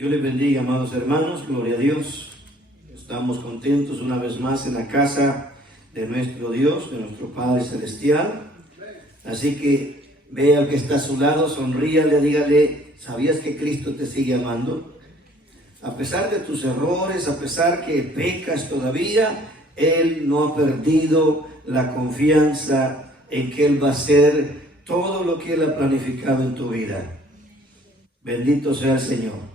Dios les bendiga, amados hermanos, gloria a Dios. Estamos contentos una vez más en la casa de nuestro Dios, de nuestro Padre Celestial. Así que vea al que está a su lado, sonríale, dígale, ¿sabías que Cristo te sigue amando? A pesar de tus errores, a pesar que pecas todavía, Él no ha perdido la confianza en que Él va a hacer todo lo que Él ha planificado en tu vida. Bendito sea el Señor.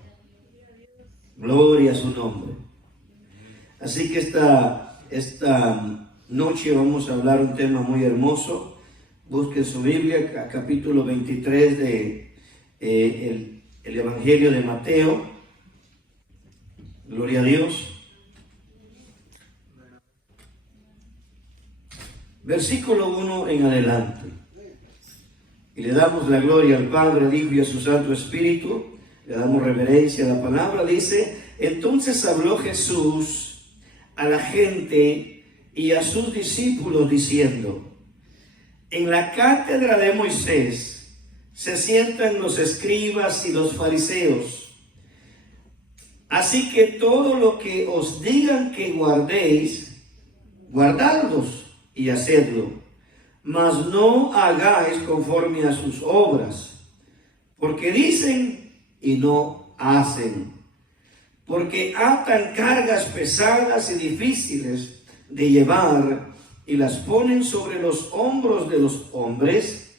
Gloria a su nombre. Así que esta noche vamos a hablar un tema muy hermoso. Busquen su Biblia, capítulo 23 de el Evangelio de Mateo. Gloria a Dios. Versículo 1 en adelante. Y le damos la gloria al Padre, al Hijo y a su Santo Espíritu. Le damos reverencia a la palabra. Dice: entonces habló Jesús a la gente y a sus discípulos diciendo: en la cátedra de Moisés se sientan los escribas y los fariseos. Así que todo lo que os digan que guardéis, guardadlos y hacedlo, mas no hagáis conforme a sus obras, porque dicen y no hacen, porque atan cargas pesadas y difíciles de llevar y las ponen sobre los hombros de los hombres,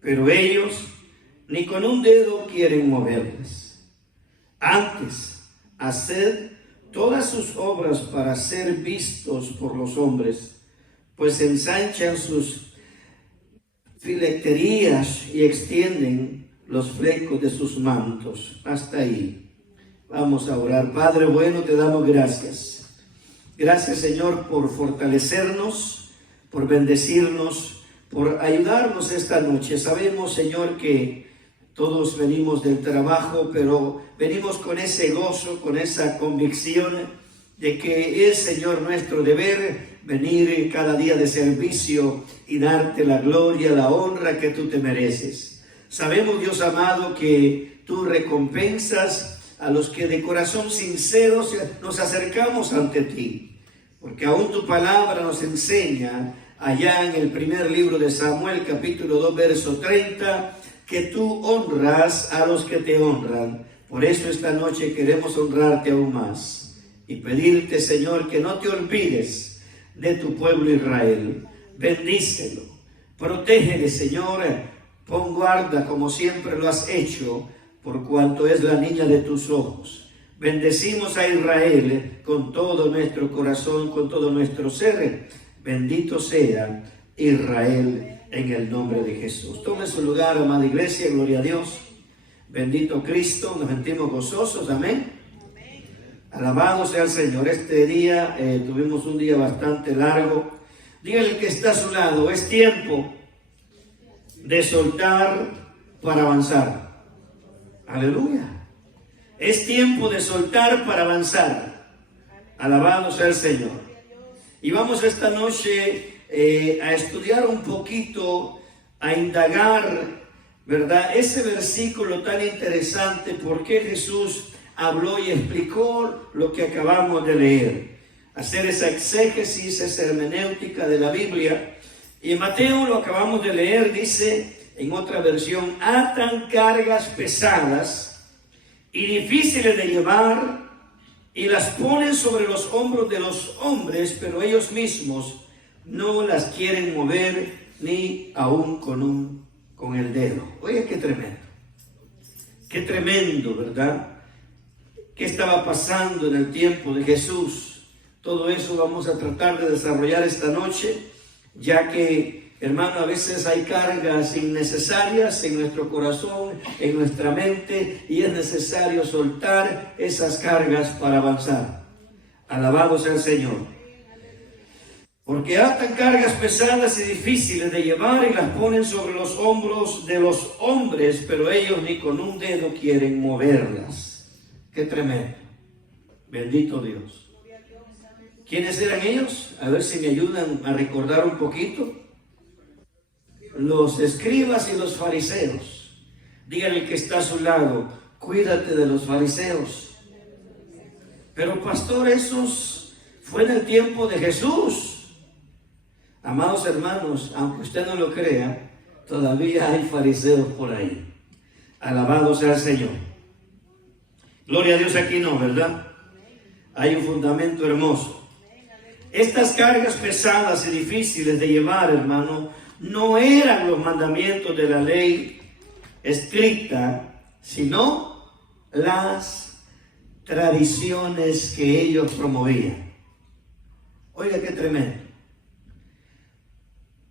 pero ellos ni con un dedo quieren moverlas. Antes, haced todas sus obras para ser vistos por los hombres, pues ensanchan sus filacterías y extienden los flecos de sus mantos. Hasta ahí. Vamos a orar. Padre bueno, te damos gracias. Gracias, Señor, por fortalecernos, por bendecirnos, por ayudarnos esta noche. Sabemos, Señor, que todos venimos del trabajo, pero venimos con ese gozo, con esa convicción de que es, Señor, nuestro deber venir cada día de servicio y darte la gloria, la honra que tú te mereces. Sabemos, Dios amado, que tú recompensas a los que de corazón sincero nos acercamos ante ti, porque aún tu palabra nos enseña allá en el primer libro de Samuel, capítulo 2, verso 30, que tú honras a los que te honran. Por eso esta noche queremos honrarte aún más y pedirte, Señor, que no te olvides de tu pueblo Israel. Bendícelo, protégele, Señor, pon guarda como siempre lo has hecho, por cuanto es la niña de tus ojos. Bendecimos a Israel con todo nuestro corazón, con todo nuestro ser. Bendito sea Israel en el nombre de Jesús. Tome su lugar, amada iglesia, gloria a Dios. Bendito Cristo, nos sentimos gozosos, amén. Alabado sea el Señor. Este día tuvimos un día bastante largo. Dígale que está a su lado: es tiempo de soltar para avanzar. Aleluya. Es tiempo de soltar para avanzar. Alabado sea el Señor. Y vamos esta noche a estudiar un poquito, a indagar, ¿verdad? Ese versículo tan interesante, por qué Jesús habló y explicó lo que acabamos de leer. Hacer esa exégesis, esa hermenéutica de la Biblia. Y en Mateo lo acabamos de leer, dice en otra versión: atan cargas pesadas y difíciles de llevar y las ponen sobre los hombros de los hombres, pero ellos mismos no las quieren mover ni aún con el dedo. Oye, qué tremendo, ¿verdad? ¿Qué estaba pasando en el tiempo de Jesús? Todo eso vamos a tratar de desarrollar esta noche, ya que, hermano, a veces hay cargas innecesarias en nuestro corazón, en nuestra mente, y es necesario soltar esas cargas para avanzar. Alabado sea el Señor. Porque atan cargas pesadas y difíciles de llevar y las ponen sobre los hombros de los hombres, pero ellos ni con un dedo quieren moverlas. Qué tremendo. Bendito Dios. ¿Quiénes eran ellos? A ver si me ayudan a recordar un poquito. Los escribas y los fariseos. Díganle que está a su lado: cuídate de los fariseos. Pero pastor, esos fue en el tiempo de Jesús. Amados hermanos, aunque usted no lo crea, todavía hay fariseos por ahí. Alabado sea el Señor. Gloria a Dios, aquí no, ¿verdad? Hay un fundamento hermoso. Estas cargas pesadas y difíciles de llevar, hermano, no eran los mandamientos de la ley estricta, sino las tradiciones que ellos promovían. Oiga, qué tremendo.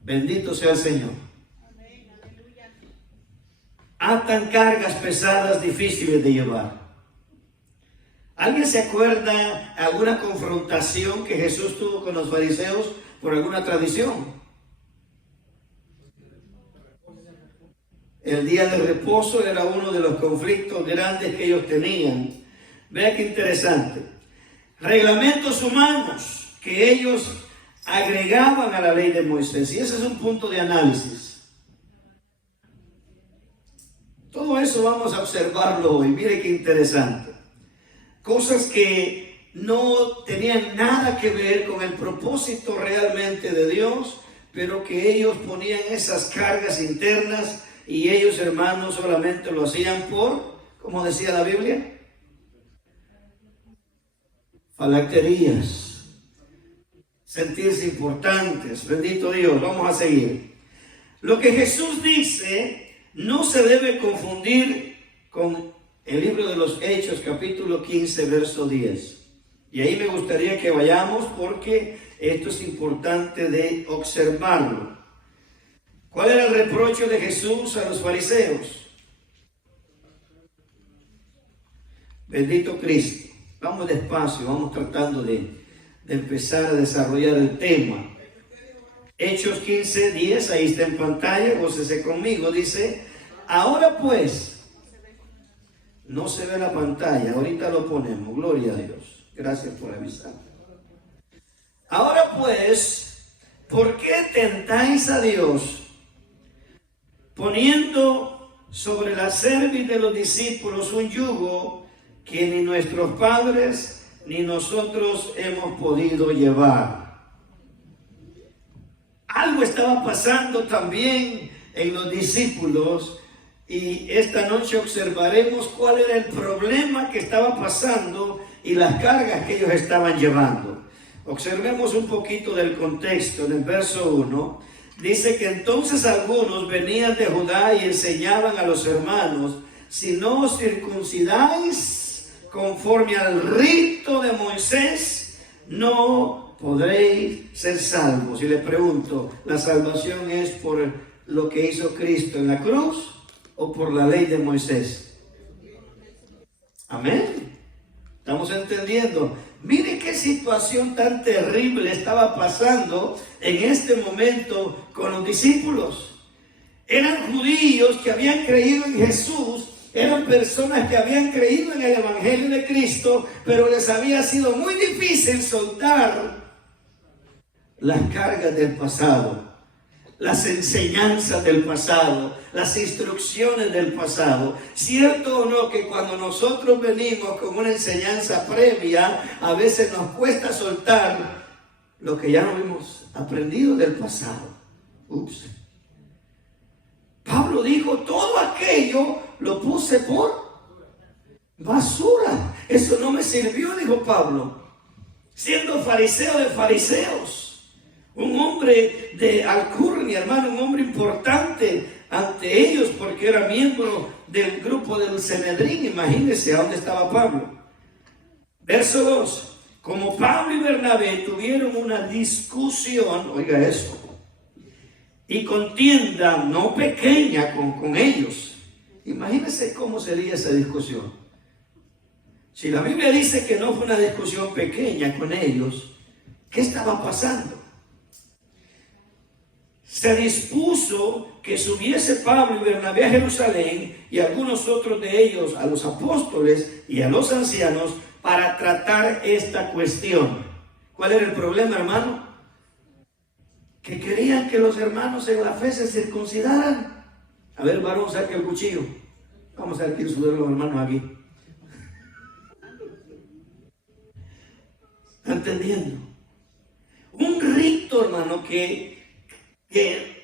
Bendito sea el Señor. Atan cargas pesadas, difíciles de llevar. ¿Alguien se acuerda alguna confrontación que Jesús tuvo con los fariseos por alguna tradición? El día de reposo era uno de los conflictos grandes que ellos tenían. Vea qué interesante. Reglamentos humanos que ellos agregaban a la ley de Moisés. Y ese es un punto de análisis. Todo eso vamos a observarlo hoy. Mire qué interesante. Cosas que no tenían nada que ver con el propósito realmente de Dios, pero que ellos ponían esas cargas internas y ellos, hermanos, solamente lo hacían por, como decía la Biblia, falacterías, sentirse importantes. Bendito Dios. Vamos a seguir. Lo que Jesús dice no se debe confundir con el libro de los Hechos, capítulo 15, verso 10. Y ahí me gustaría que vayamos porque esto es importante de observarlo. ¿Cuál era el reproche de Jesús a los fariseos? Bendito Cristo. Vamos despacio, vamos tratando de empezar a desarrollar el tema. Hechos 15, 10, ahí está en pantalla, gócese conmigo. Dice, ahora pues, no se ve la pantalla, ahorita lo ponemos, gloria a Dios. Gracias por avisar. Ahora pues, ¿por qué tentáis a Dios poniendo sobre la cerviz de los discípulos un yugo que ni nuestros padres ni nosotros hemos podido llevar? Algo estaba pasando también en los discípulos. Y esta noche observaremos cuál era el problema que estaba pasando y las cargas que ellos estaban llevando. Observemos un poquito del contexto. En el verso 1 dice que entonces algunos venían de Judá y enseñaban a los hermanos: si no os circuncidáis conforme al rito de Moisés, no podréis ser salvos. Y le pregunto, ¿la salvación es por lo que hizo Cristo en la cruz o por la ley de Moisés? Amén. ¿Estamos entendiendo? Mire qué situación tan terrible estaba pasando en este momento con los discípulos. Eran judíos que habían creído en Jesús, eran personas que habían creído en el Evangelio de Cristo, pero les había sido muy difícil soltar las cargas del pasado, las enseñanzas del pasado, las instrucciones del pasado. ¿Cierto o no que cuando nosotros venimos con una enseñanza previa, a veces nos cuesta soltar lo que ya no hemos aprendido del pasado? Ups. Pablo dijo, todo aquello lo puse por basura. Eso no me sirvió, dijo Pablo, siendo fariseo de fariseos. Un hombre de alcurnia, hermano, un hombre importante ante ellos porque era miembro del grupo del Sanedrín. Imagínense a dónde estaba Pablo. Verso 2. Como Pablo y Bernabé tuvieron una discusión, oiga eso, y contienda no pequeña con ellos. Imagínense cómo sería esa discusión. Si la Biblia dice que no fue una discusión pequeña con ellos, ¿qué estaba pasando? Se dispuso que subiese Pablo y Bernabé a Jerusalén y algunos otros de ellos a los apóstoles y a los ancianos para tratar esta cuestión. ¿Cuál era el problema, hermano? Que querían que los hermanos en la fe se circuncidaran. A ver, varón, saque el cuchillo. Vamos a ver quién suben los hermanos aquí. ¿Está entendiendo? Un rito, hermano, que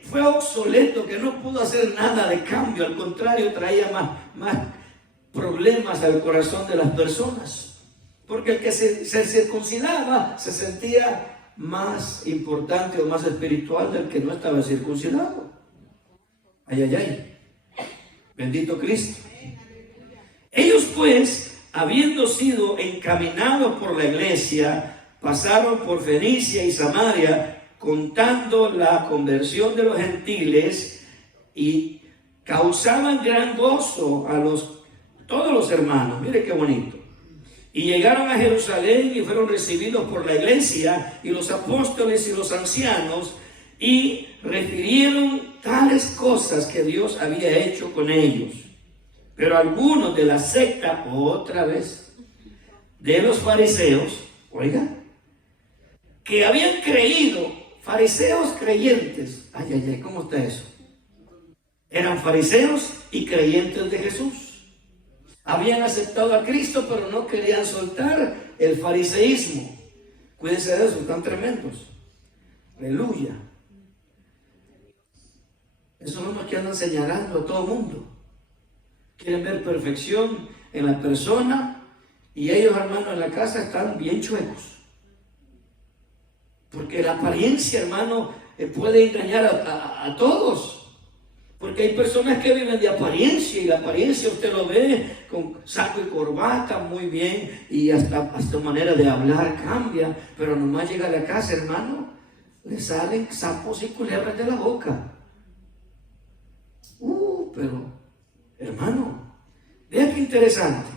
fue obsoleto, que no pudo hacer nada de cambio, al contrario, traía más problemas al corazón de las personas. Porque el que se circuncidaba se sentía más importante o más espiritual del que no estaba circuncidado. Ay, ay, ay. Bendito Cristo. Ellos pues, habiendo sido encaminados por la iglesia, pasaron por Fenicia y Samaria, contando la conversión de los gentiles, y causaban gran gozo a todos los hermanos. Mire qué bonito. Y llegaron a Jerusalén y fueron recibidos por la iglesia y los apóstoles y los ancianos, y refirieron tales cosas que Dios había hecho con ellos. Pero algunos de la secta, otra vez, de los fariseos, oiga, que habían creído, fariseos creyentes, ay, ay, ay, ¿cómo está eso? Eran fariseos y creyentes de Jesús. Habían aceptado a Cristo, pero no querían soltar el fariseísmo. Cuídense de eso, están tremendos. Aleluya. Esos son los que andan señalando a todo el mundo. Quieren ver perfección en la persona, y ellos, hermanos, en la casa están bien chuecos. Porque la apariencia, hermano, puede engañar a todos. Porque hay personas que viven de apariencia, y la apariencia usted lo ve con saco y corbata muy bien, y hasta manera de hablar cambia, pero nomás llega a la casa, hermano, le salen sapos y culebras de la boca. Pero, hermano, vea qué interesante.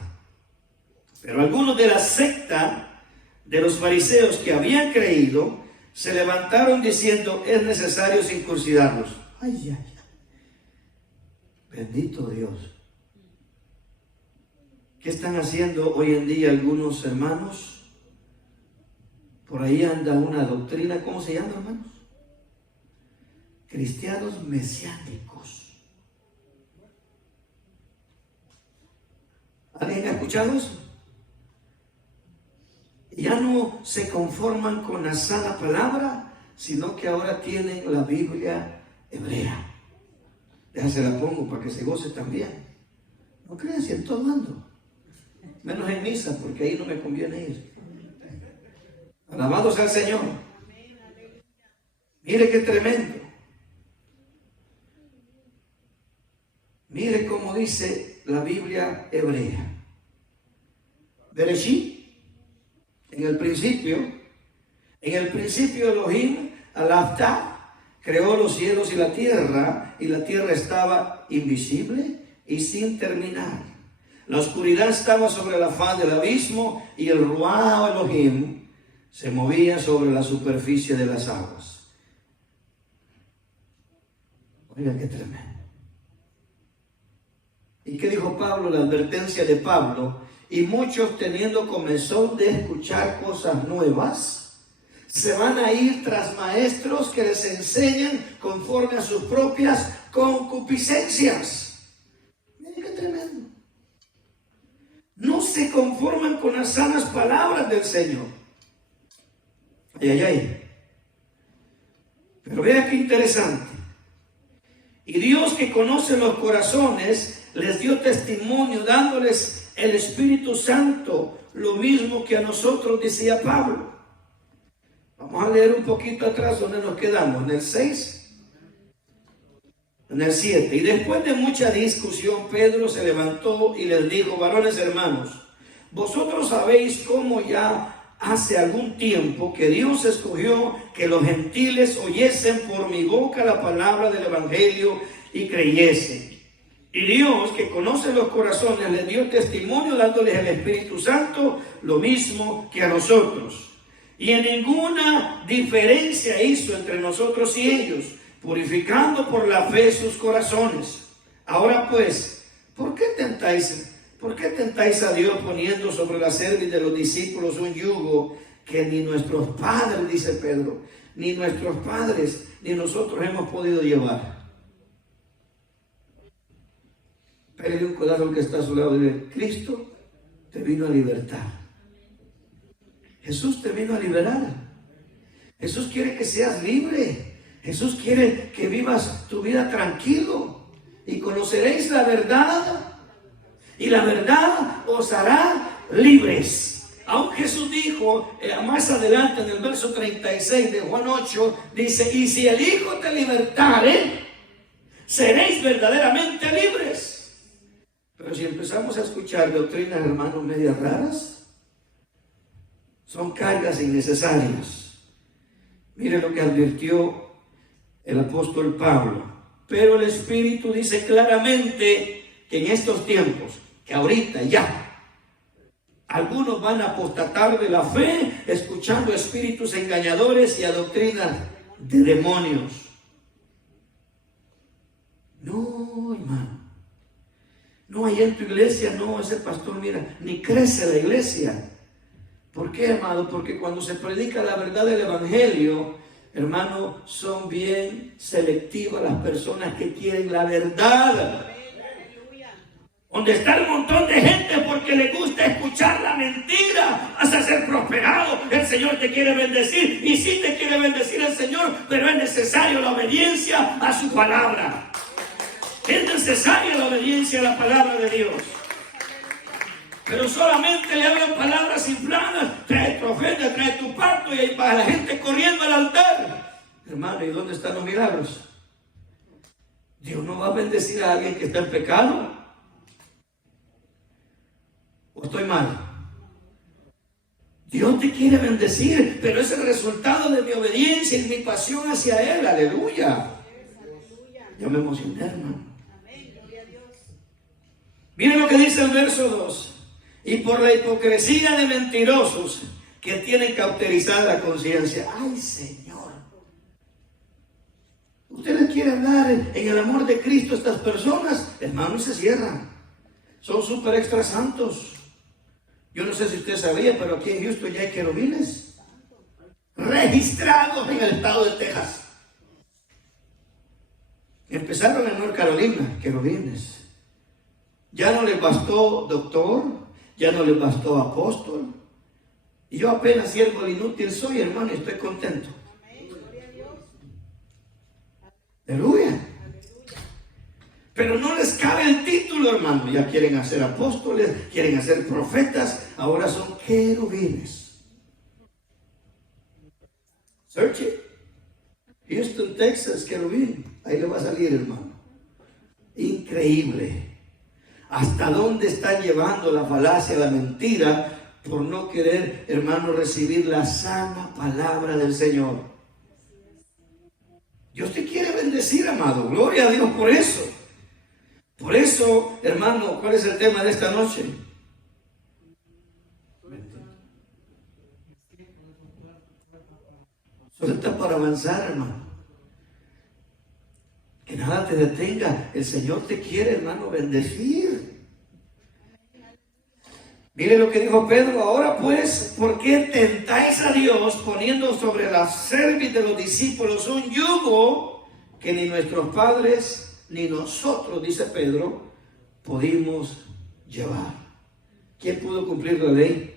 Pero algunos de la secta de los fariseos que habían creído se levantaron diciendo: es necesario circuncidarlos. Ay, ay, ay. Bendito Dios. ¿Qué están haciendo hoy en día algunos hermanos? Por ahí anda una doctrina, ¿cómo se llama, hermanos? Cristianos mesiánicos. ¿Alguien ha escuchado eso? Ya no se conforman con la sana palabra, sino que ahora tienen la Biblia hebrea. Déjase la pongo para que se goce también. No crean, si en todo ando. Menos en misa, porque ahí no me conviene ir. Alabado sea el Señor. Mire qué tremendo. Mire cómo dice la Biblia hebrea. Bereshit, en el principio Elohim al-Aftah creó los cielos y la tierra estaba invisible y sin terminar. La oscuridad estaba sobre la faz del abismo, y el Ruach Elohim se movía sobre la superficie de las aguas. Oiga qué tremendo. ¿Y qué dijo Pablo? La advertencia de Pablo: y muchos, teniendo comezón de escuchar cosas nuevas, se van a ir tras maestros que les enseñan conforme a sus propias concupiscencias. Miren qué tremendo. No se conforman con las sanas palabras del Señor. Ay, ay, ay. Pero vea qué interesante. Y Dios, que conoce los corazones, les dio testimonio dándoles el Espíritu Santo, lo mismo que a nosotros, decía Pablo. Vamos a leer un poquito atrás donde nos quedamos, en el 6, en el 7. Y después de mucha discusión, Pedro se levantó y les dijo: varones hermanos, vosotros sabéis cómo ya hace algún tiempo que Dios escogió que los gentiles oyesen por mi boca la palabra del Evangelio y creyesen. Y Dios, que conoce los corazones, les dio testimonio dándoles el Espíritu Santo, lo mismo que a nosotros. Y en ninguna diferencia hizo entre nosotros y ellos, purificando por la fe sus corazones. Ahora pues, ¿por qué tentáis a Dios poniendo sobre la cerviz de los discípulos un yugo que ni nuestros padres, dice Pedro, ni nuestros padres, ni nosotros hemos podido llevar? Pégale un codazo al que está a su lado y dile: Cristo te vino a libertar. Jesús te vino a liberar. Jesús quiere que seas libre. Jesús quiere que vivas tu vida tranquilo. Y conoceréis la verdad, y la verdad os hará libres. Aún Jesús dijo más adelante en el verso 36 de Juan 8, dice: y si el Hijo te libertare, seréis verdaderamente libres. Pero si empezamos a escuchar doctrinas, hermanos, medias raras, son cargas innecesarias. Mire lo que advirtió el apóstol Pablo. Pero el Espíritu dice claramente que en estos tiempos, que ahorita ya, algunos van a apostatar de la fe, escuchando espíritus engañadores y a doctrinas de demonios. No, hermano. No, hay en tu iglesia, no, ese pastor, mira, ni crece la iglesia. ¿Por qué, amado? Porque cuando se predica la verdad del evangelio, hermano, son bien selectivas las personas que quieren la verdad. Donde está un montón de gente porque le gusta escuchar la mentira, hasta ser prosperado. El Señor te quiere bendecir, y sí te quiere bendecir el Señor, pero es necesario la obediencia a su palabra. Es necesaria la obediencia a la palabra de Dios. Pero solamente le hablan palabras infladas: trae tu ofrenda, trae tu pacto, y ahí va la gente corriendo al altar. Hermano, ¿y dónde están los milagros? Dios no va a bendecir a alguien que está en pecado. ¿O estoy mal? Dios te quiere bendecir, pero es el resultado de mi obediencia y mi pasión hacia Él. Aleluya. Ya me emocioné, hermano. Miren lo que dice el verso 2. Y por la hipocresía de mentirosos que tienen cauterizada la conciencia. Ay, Señor. Ustedes quieren hablar en el amor de Cristo a estas personas, hermanos, se cierran. Son súper extra santos. Yo no sé si usted sabía, pero aquí en Houston ya hay querubines registrados en el estado de Texas. Empezaron en North Carolina, querubines. Ya no les bastó doctor, ya no les bastó apóstol. Y yo apenas siervo inútil soy, hermano, y estoy contento. Aleluya. Pero no les cabe el título, hermano. Ya quieren hacer apóstoles, quieren hacer profetas, ahora son querubines. Search it. Houston, Texas, querubín. Ahí le va a salir, hermano. Increíble. ¿Hasta dónde están llevando la falacia, la mentira, por no querer, hermano, recibir la sana palabra del Señor? Dios te quiere bendecir, amado. Gloria a Dios por eso. Por eso, hermano, ¿cuál es el tema de esta noche? Suelta para avanzar, hermano. Que nada te detenga. El Señor te quiere, hermano, bendecir. Mire lo que dijo Pedro: ahora pues, ¿por qué tentáis a Dios poniendo sobre la cerviz de los discípulos un yugo que ni nuestros padres ni nosotros, dice Pedro, pudimos llevar? ¿Quién pudo cumplir la ley?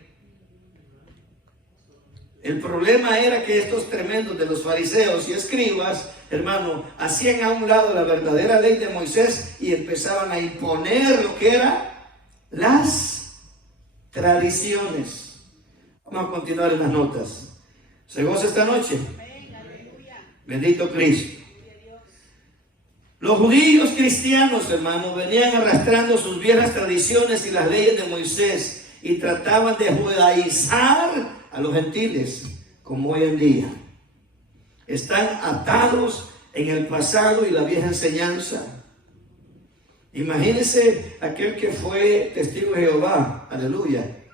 El problema era que estos tremendos de los fariseos y escribas, hermano, hacían a un lado la verdadera ley de Moisés y empezaban a imponer lo que eran las tradiciones. Vamos a continuar en las notas. ¿Se goza esta noche? Bendito Cristo. Los judíos cristianos, hermanos, venían arrastrando sus viejas tradiciones y las leyes de Moisés y trataban de judaizar a los gentiles, como hoy en día. Están atados en el pasado y la vieja enseñanza. Imagínense aquel que fue testigo de Jehová, aleluya.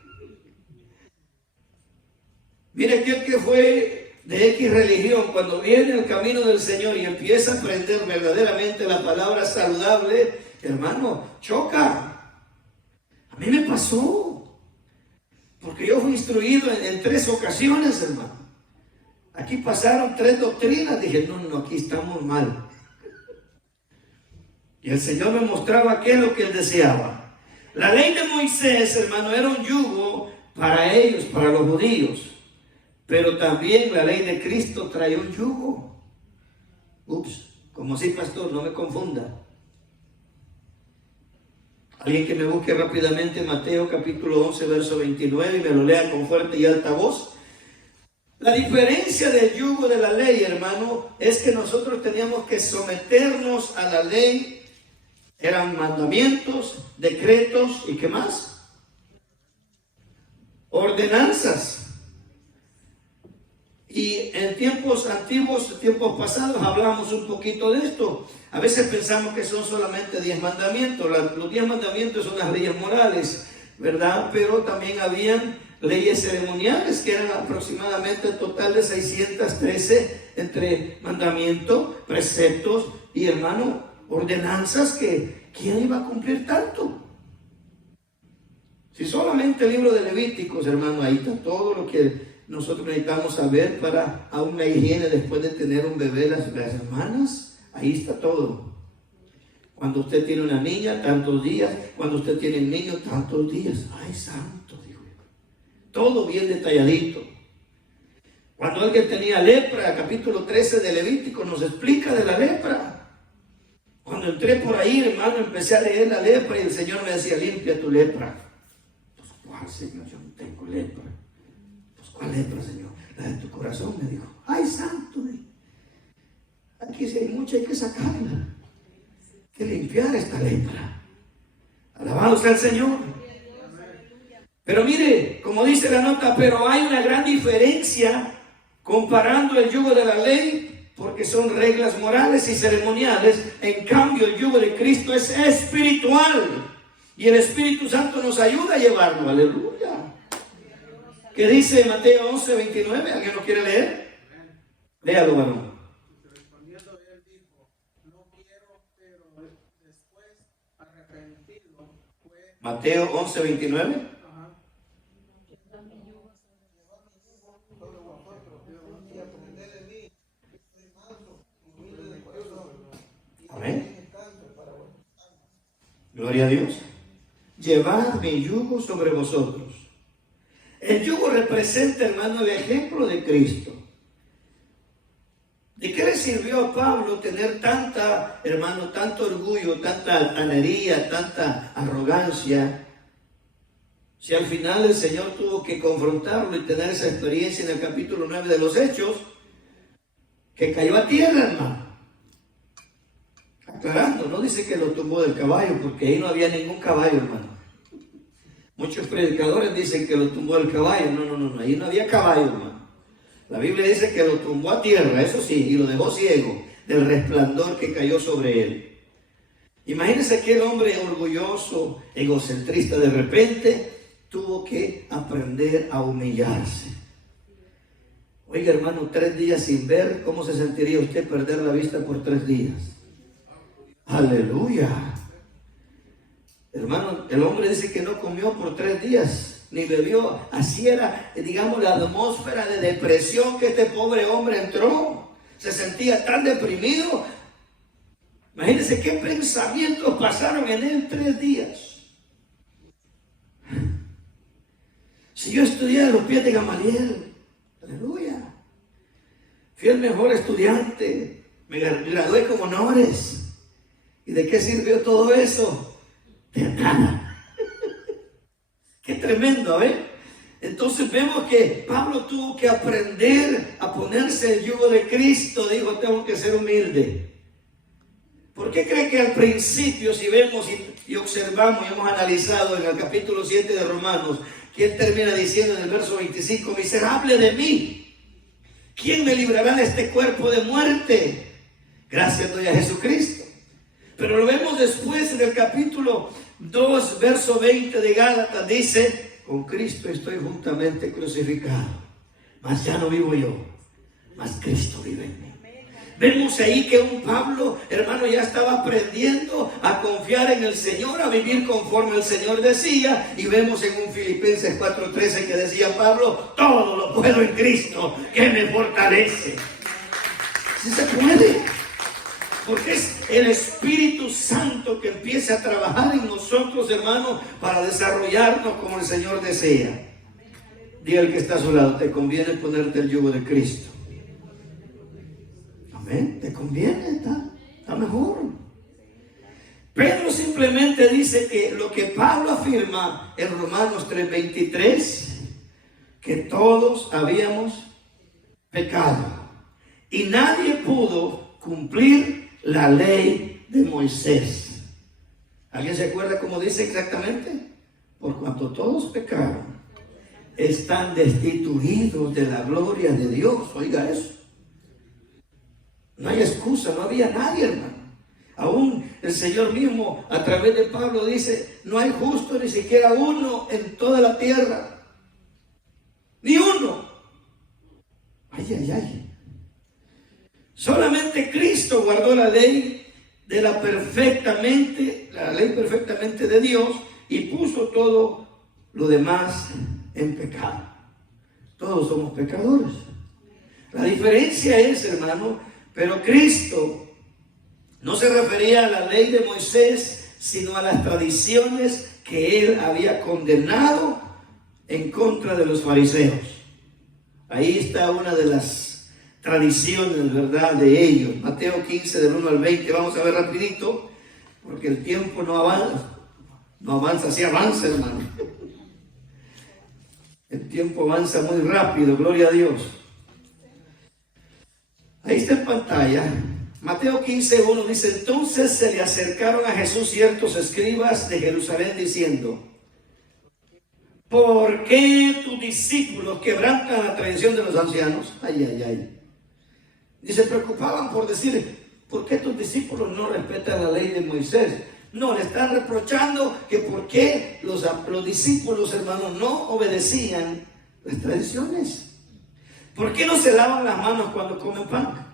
Mire aquel que fue de X religión, cuando viene el camino del Señor y empieza a aprender verdaderamente la palabra saludable, hermano, choca. A mí me pasó, porque yo fui instruido en 3 ocasiones, hermano. Aquí pasaron 3 doctrinas, dije, no, aquí estamos mal. Y el Señor me mostraba qué es lo que Él deseaba. La ley de Moisés, hermano, era un yugo para ellos, para los judíos. Pero también la ley de Cristo trae un yugo. Ups, como así, pastor, no me confunda. Alguien que me busque rápidamente Mateo capítulo 11, verso 29 y me lo lea con fuerte y alta voz. La diferencia del yugo de la ley, hermano, es que nosotros teníamos que someternos a la ley. Eran mandamientos, decretos y ¿qué más? Ordenanzas. Y en tiempos antiguos, tiempos pasados, hablábamos un poquito de esto. A veces pensamos que son solamente 10 mandamientos. Los 10 mandamientos son las leyes morales, ¿verdad? Pero también habían leyes ceremoniales, que eran aproximadamente un total de 613 entre mandamientos, preceptos y, hermano, ordenanzas que ¿quién iba a cumplir tanto? Si solamente el libro de Levíticos, hermano, ahí está todo lo que nosotros necesitamos saber para aún la higiene después de tener un bebé, las semanas, ahí está todo. Cuando usted tiene una niña, tantos días. Cuando usted tiene un niño, tantos días. Ay, santo, digo yo. Todo bien detalladito. Cuando alguien tenía lepra, capítulo 13 de Levítico nos explica de la lepra. Cuando entré por ahí, hermano, empecé a leer la lepra y el Señor me decía, limpia tu lepra. Pues, ¿cuál, Señor? Yo no tengo lepra. Pues, ¿cuál lepra, Señor? La de tu corazón, me dijo. Ay, santo. Aquí si hay mucha, hay que sacarla. Hay que limpiar esta lepra. Alabado sea el Señor. Pero mire, como dice la nota, pero hay una gran diferencia comparando el yugo de la ley, porque son reglas morales y ceremoniales. En cambio, el yugo de Cristo es espiritual. Y el Espíritu Santo nos ayuda a llevarlo. Aleluya. ¿Qué dice Mateo 11, 29? ¿Alguien lo quiere leer? Léalo, varón. Respondiendo él dijo, no quiero, pero después arrepentido fue. Mateo 11, 29. Amén. Gloria a Dios. Llevad mi yugo sobre vosotros. El yugo representa, hermano, el ejemplo de Cristo. ¿De qué le sirvió a Pablo tener tanta, hermano, tanto orgullo, tanta altanería, tanta arrogancia, si al final el Señor tuvo que confrontarlo y tener esa experiencia en el capítulo 9 de los Hechos, que cayó a tierra, hermano? Aclarando, no dice que lo tumbó del caballo, porque ahí no había ningún caballo, hermano. Muchos predicadores dicen que lo tumbó del caballo. No, ahí no había caballo, hermano. La Biblia dice que lo tumbó a tierra, eso sí, y lo dejó ciego del resplandor que cayó sobre él. Imagínense que el hombre orgulloso, egocentrista, de repente tuvo que aprender a humillarse. Oiga, hermano, 3 días sin ver, ¿cómo se sentiría usted perder la vista por 3 días? Aleluya. Hermano, el hombre dice que no comió por 3 días, ni bebió. Así era, digamos, la atmósfera de depresión que este pobre hombre entró. Se sentía tan deprimido. Imagínense qué pensamientos pasaron en él 3 días. Si yo estudié a los pies de Gamaliel, aleluya, fui el mejor estudiante, me gradué con honores. ¿Y de qué sirvió todo eso? De nada. Qué tremendo, ¿eh? Entonces vemos que Pablo tuvo que aprender a ponerse el yugo de Cristo. Dijo, tengo que ser humilde. ¿Por qué cree que al principio, si vemos y observamos y hemos analizado en el capítulo 7 de Romanos, que él termina diciendo en el verso 25, miserable de mí, ¿quién me librará de este cuerpo de muerte? Gracias doy a Jesucristo. Pero lo vemos después en el capítulo 2, verso 20 de Gálatas, dice, con Cristo estoy juntamente crucificado, mas ya no vivo yo, mas Cristo vive en mí. Vemos ahí que un Pablo, hermano, ya estaba aprendiendo a confiar en el Señor, a vivir conforme el Señor decía. Y vemos en un Filipenses 4:13 que decía Pablo, todo lo puedo en Cristo que me fortalece. Si se puede. Porque es el Espíritu Santo que empieza a trabajar en nosotros, hermanos, para desarrollarnos como el Señor desea. Diga al que está a su lado, te conviene ponerte el yugo de Cristo. Amén, te conviene, está mejor. Pedro simplemente dice que lo que Pablo afirma en Romanos 3:23, que todos habíamos pecado y nadie pudo cumplir la ley de Moisés. ¿Alguien se acuerda cómo dice exactamente? Por cuanto todos pecaron, están destituidos de la gloria de Dios. Oiga eso. No hay excusa, no había nadie, hermano. Aún el Señor mismo a través de Pablo dice, no hay justo ni siquiera uno en toda la tierra. Ni uno. Ay, ay, ay. Solamente Cristo guardó la ley de la ley perfectamente de Dios, y puso todo lo demás en pecado. Todos somos pecadores. La diferencia es, hermano, pero Cristo no se refería a la ley de Moisés, sino a las tradiciones que él había condenado en contra de los fariseos. Ahí está una de las tradiciones, ¿verdad?, de ellos. Mateo 15, del 1 al 20. Vamos a ver rapidito, porque el tiempo no avanza, sí avanza, hermano. El tiempo avanza muy rápido, gloria a Dios. Ahí está en pantalla. Mateo 15:1 dice, entonces se le acercaron a Jesús ciertos escribas de Jerusalén diciendo, ¿por qué tus discípulos quebrantan la tradición de los ancianos? Ay, ay, ay. Y se preocupaban por decir, ¿por qué tus discípulos no respetan la ley de Moisés? No, le están reprochando que por qué los discípulos, hermanos, no obedecían las tradiciones. ¿Por qué no se lavan las manos cuando comen pan?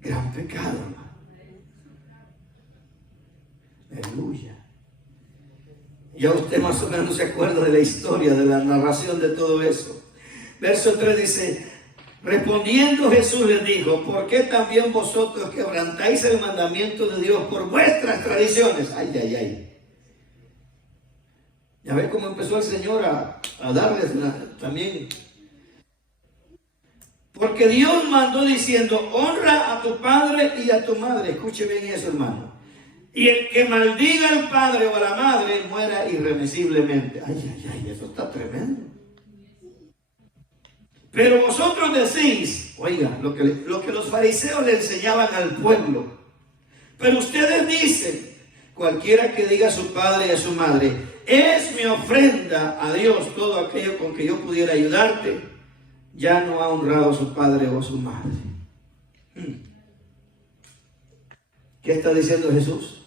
Gran pecado, hermano. Aleluya. Ya usted más o menos se acuerda de la historia, de la narración de todo eso. Verso 3 dice, respondiendo Jesús les dijo, ¿por qué también vosotros quebrantáis el mandamiento de Dios por vuestras tradiciones? Ay, ay, ay. Ya ve cómo empezó el Señor a darles también. Porque Dios mandó diciendo, honra a tu padre y a tu madre. Escuche bien eso, hermano. Y el que maldiga al padre o a la madre muera irremisiblemente. Ay, ay, ay, eso está tremendo. Pero vosotros decís, oiga, lo que los fariseos le enseñaban al pueblo. Pero ustedes dicen, cualquiera que diga a su padre y a su madre, es mi ofrenda a Dios todo aquello con que yo pudiera ayudarte, ya no ha honrado a su padre o a su madre. ¿Qué está diciendo Jesús?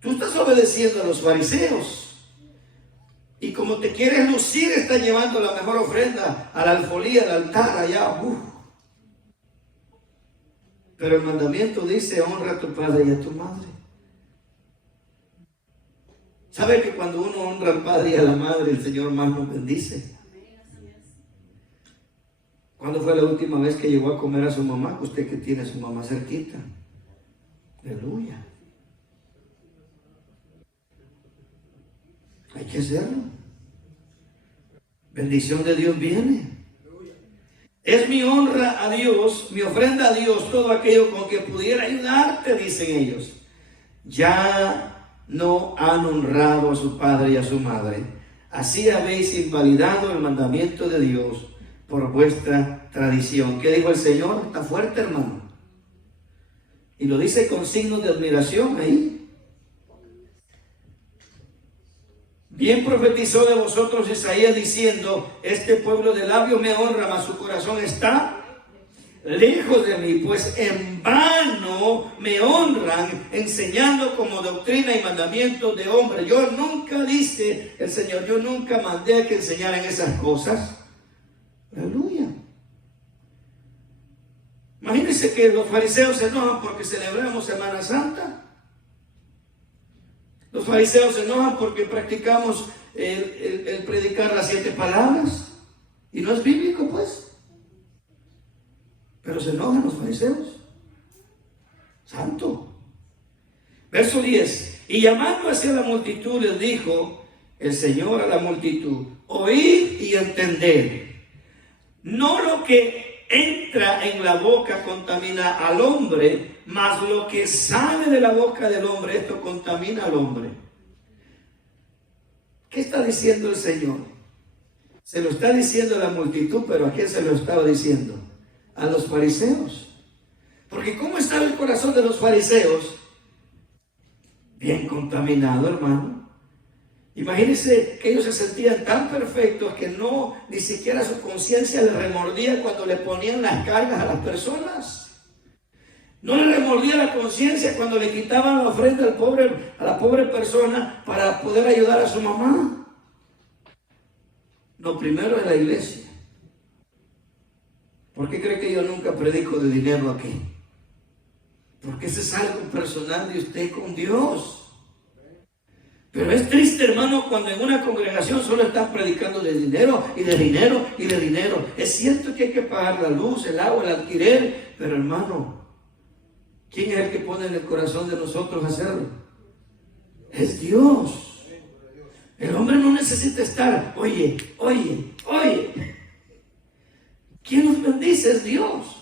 Tú estás obedeciendo a los fariseos. Y como te quieres lucir, estás llevando la mejor ofrenda a la alfolía, al altar, allá. Pero el mandamiento dice, honra a tu padre y a tu madre. ¿Sabe que cuando uno honra al padre y a la madre, el Señor más nos bendice? ¿Cuándo fue la última vez que llegó a comer a su mamá? Usted que tiene a su mamá cerquita. Aleluya. Hay que hacerlo. Bendición de Dios viene. Es mi honra a Dios, mi ofrenda a Dios, todo aquello con que pudiera ayudarte, dicen ellos. Ya no han honrado a su padre y a su madre. Así habéis invalidado el mandamiento de Dios por vuestra tradición. ¿Qué dijo el Señor? Está fuerte, hermano. Y lo dice con signos de admiración ahí. Bien profetizó de vosotros Isaías diciendo, este pueblo de labios me honra, mas su corazón está lejos de mí, pues en vano me honran, enseñando como doctrina y mandamientos de hombre. Yo nunca, dice el Señor, yo nunca mandé a que enseñaran esas cosas. Aleluya. Imagínense que los fariseos se enojan porque celebramos Semana Santa. Los fariseos se enojan porque practicamos el predicar las 7 palabras. Y no es bíblico, pues. Pero se enojan los fariseos. Santo. Verso 10. Y llamando hacia la multitud les dijo el Señor a la multitud: oíd y entended. No lo que entra en la boca contamina al hombre, mas lo que sale de la boca del hombre, esto contamina al hombre. ¿Qué está diciendo el Señor? Se lo está diciendo a la multitud, pero ¿a quién se lo estaba diciendo? A los fariseos. Porque ¿cómo estaba el corazón de los fariseos? Bien contaminado, hermano. Imagínense que ellos se sentían tan perfectos que no, ni siquiera su conciencia les remordía cuando le ponían las cargas a las personas. No le remordía la conciencia cuando le quitaban la ofrenda a la pobre persona para poder ayudar a su mamá. No, primero es la iglesia. ¿Por qué cree que yo nunca predico de dinero aquí? Porque ese es algo personal de usted con Dios. Pero es triste, hermano, cuando en una congregación solo están predicando de dinero y de dinero y de dinero. Es cierto que hay que pagar la luz, el agua, el alquiler, pero hermano, ¿quién es el que pone en el corazón de nosotros hacerlo? Es Dios. El hombre no necesita estar, oye. ¿Quién nos bendice? Es Dios.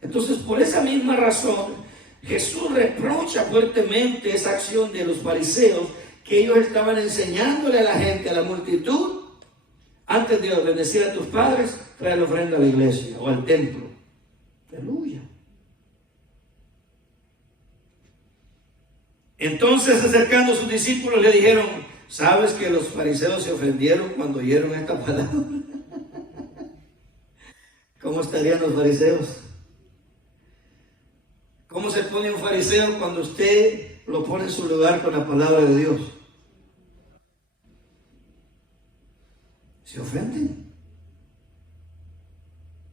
Entonces, por esa misma razón, Jesús reprocha fuertemente esa acción de los fariseos, que ellos estaban enseñándole a la gente, a la multitud: antes de bendecir a tus padres, trae la ofrenda a la iglesia o al templo. Aleluya. Entonces, acercando a sus discípulos, le dijeron: ¿sabes que los fariseos se ofendieron cuando oyeron esta palabra? ¿Cómo estarían los fariseos? ¿Cómo se pone un fariseo cuando usted lo pone en su lugar con la palabra de Dios? Se ofenden.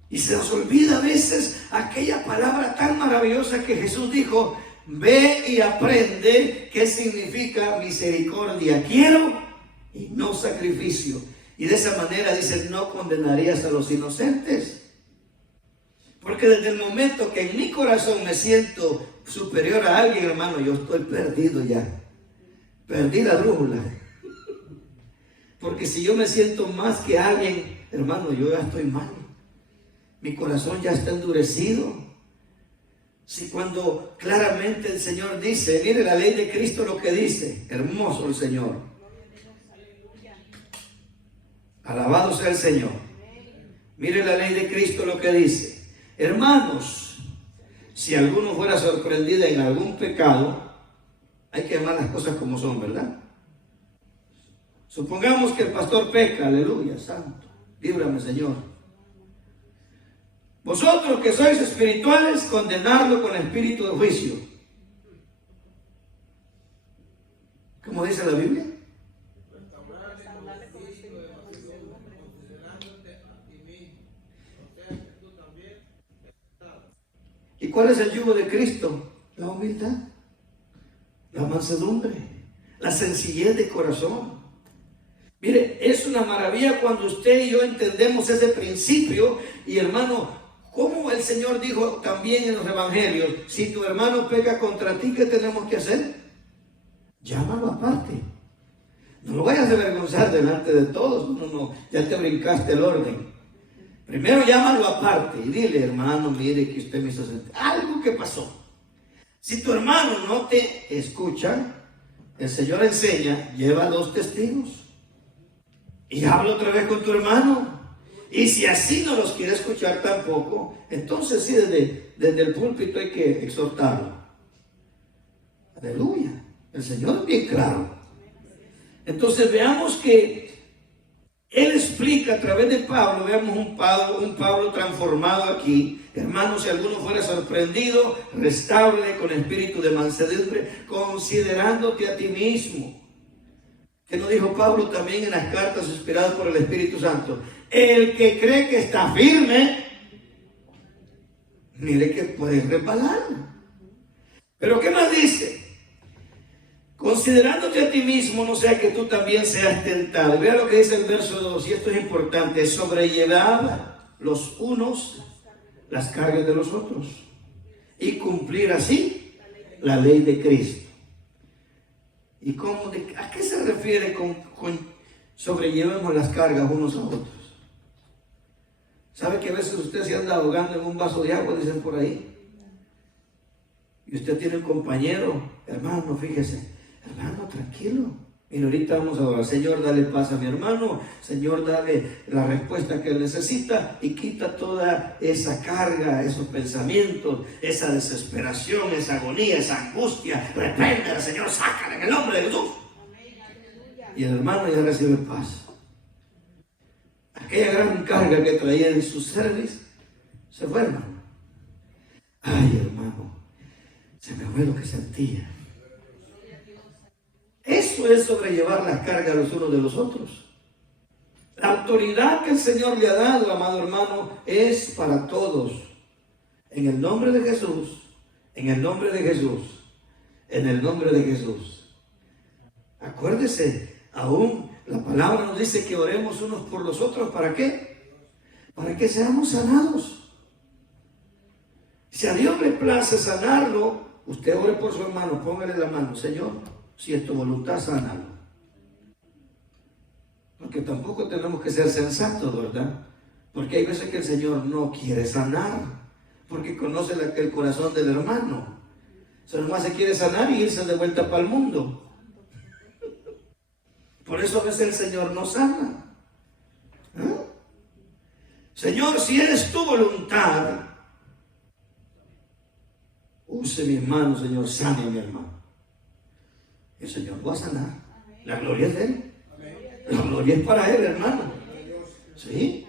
Y se nos olvida a veces aquella palabra tan maravillosa que Jesús dijo: ve y aprende qué significa misericordia. Quiero y no sacrificio. Y de esa manera dice: no condenarías a los inocentes. Porque desde el momento que en mi corazón me siento superior a alguien, hermano, yo estoy perdido ya. Perdí la brújula. Porque si yo me siento más que alguien, hermano, yo ya estoy mal. Mi corazón ya está endurecido. Si cuando claramente el Señor dice, mire la ley de Cristo lo que dice, hermoso el Señor. Alabado sea el Señor. Mire la ley de Cristo lo que dice. Hermanos, si alguno fuera sorprendido en algún pecado, hay que llamar las cosas como son, ¿verdad? Supongamos que el pastor peca, aleluya, santo, líbrame, Señor. Vosotros que sois espirituales, condenadlo con espíritu de juicio. ¿Cómo dice la Biblia? ¿Y cuál es el yugo de Cristo? La humildad, la mansedumbre, la sencillez de corazón. Mire, es una maravilla cuando usted y yo entendemos ese principio. Y hermano, como el Señor dijo también en los evangelios: si tu hermano peca contra ti, ¿qué tenemos que hacer? Llámalo aparte. No lo vayas a avergonzar delante de todos. No, ya te brincaste el orden. Primero llámalo aparte y dile: hermano, mire que usted me hizo sentir algo que pasó. Si tu hermano no te escucha, el Señor enseña: lleva 2 testigos y habla otra vez con tu hermano. Y si así no los quiere escuchar tampoco, entonces sí, desde el púlpito hay que exhortarlo. Aleluya. El Señor es bien claro. Entonces veamos que Él explica a través de Pablo. Veamos un Pablo transformado aquí. Hermanos, si alguno fuera sorprendido, restaure con espíritu de mansedumbre, considerándote a ti mismo. ¿Qué nos dijo Pablo también en las cartas inspiradas por el Espíritu Santo? El que cree que está firme, mire que puede resbalar. Pero ¿qué más dice? Considerándote a ti mismo, no sea que tú también seas tentado. Vea lo que dice el verso 2, y esto es importante: sobrellevad los unos las cargas de los otros. y cumplir así la ley de Cristo. ¿Y a qué se refiere con sobrellevemos las cargas unos a otros? ¿Sabe que a veces usted se anda ahogando en un vaso de agua, dicen por ahí? Y usted tiene un compañero, hermano, fíjese, hermano, tranquilo. Y ahorita vamos a orar, Señor, dale paz a mi hermano, Señor, dale la respuesta que él necesita y quita toda esa carga, esos pensamientos, esa desesperación, esa agonía, esa angustia. Repréndela, Señor, sácala en el nombre de Jesús. Y el hermano ya recibe paz. Aquella gran carga que traía en su cerviz se fue, hermano. Ay, hermano, se me fue lo que sentía. Eso es sobrellevar las cargas los unos de los otros. La autoridad que el Señor le ha dado, amado hermano, es para todos. En el nombre de Jesús, en el nombre de Jesús, en el nombre de Jesús. Acuérdese, aún la palabra nos dice que oremos unos por los otros. ¿Para qué? Para que seamos sanados. Si a Dios le place sanarlo, usted ore por su hermano, póngale la mano, Señor, si es tu voluntad, sánalo. Porque tampoco tenemos que ser sensatos, ¿verdad? Porque hay veces que el Señor no quiere sanar, porque conoce el corazón del hermano. O sea, nomás se quiere sanar y irse de vuelta para el mundo. Por eso a veces el Señor no sana. ¿Eh? Señor, si es tu voluntad, use mis manos, Señor, sane a mi hermano. El Señor va a sanar. La gloria es de Él. La gloria es para Él, hermano. ¿Sí?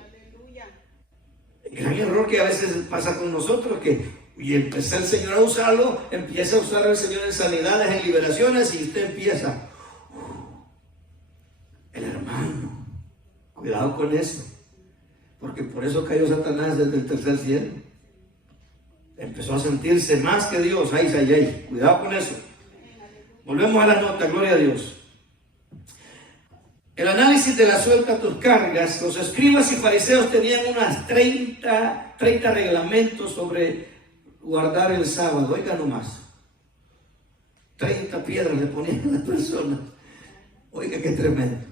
El gran error que a veces pasa con nosotros, y empieza el Señor a usarlo, empieza a usar al Señor en sanidades, en liberaciones, y usted empieza. El hermano. Cuidado con eso. Porque por eso cayó Satanás desde el tercer cielo. Empezó a sentirse más que Dios. Ay, ay, ay. Cuidado con eso. Volvemos a la nota, gloria a Dios. El análisis de la suelta tus cargas. Los escribas y fariseos tenían unas 30 reglamentos sobre guardar el sábado. Oiga nomás. 30 piedras le ponían a la persona. Oiga qué tremendo.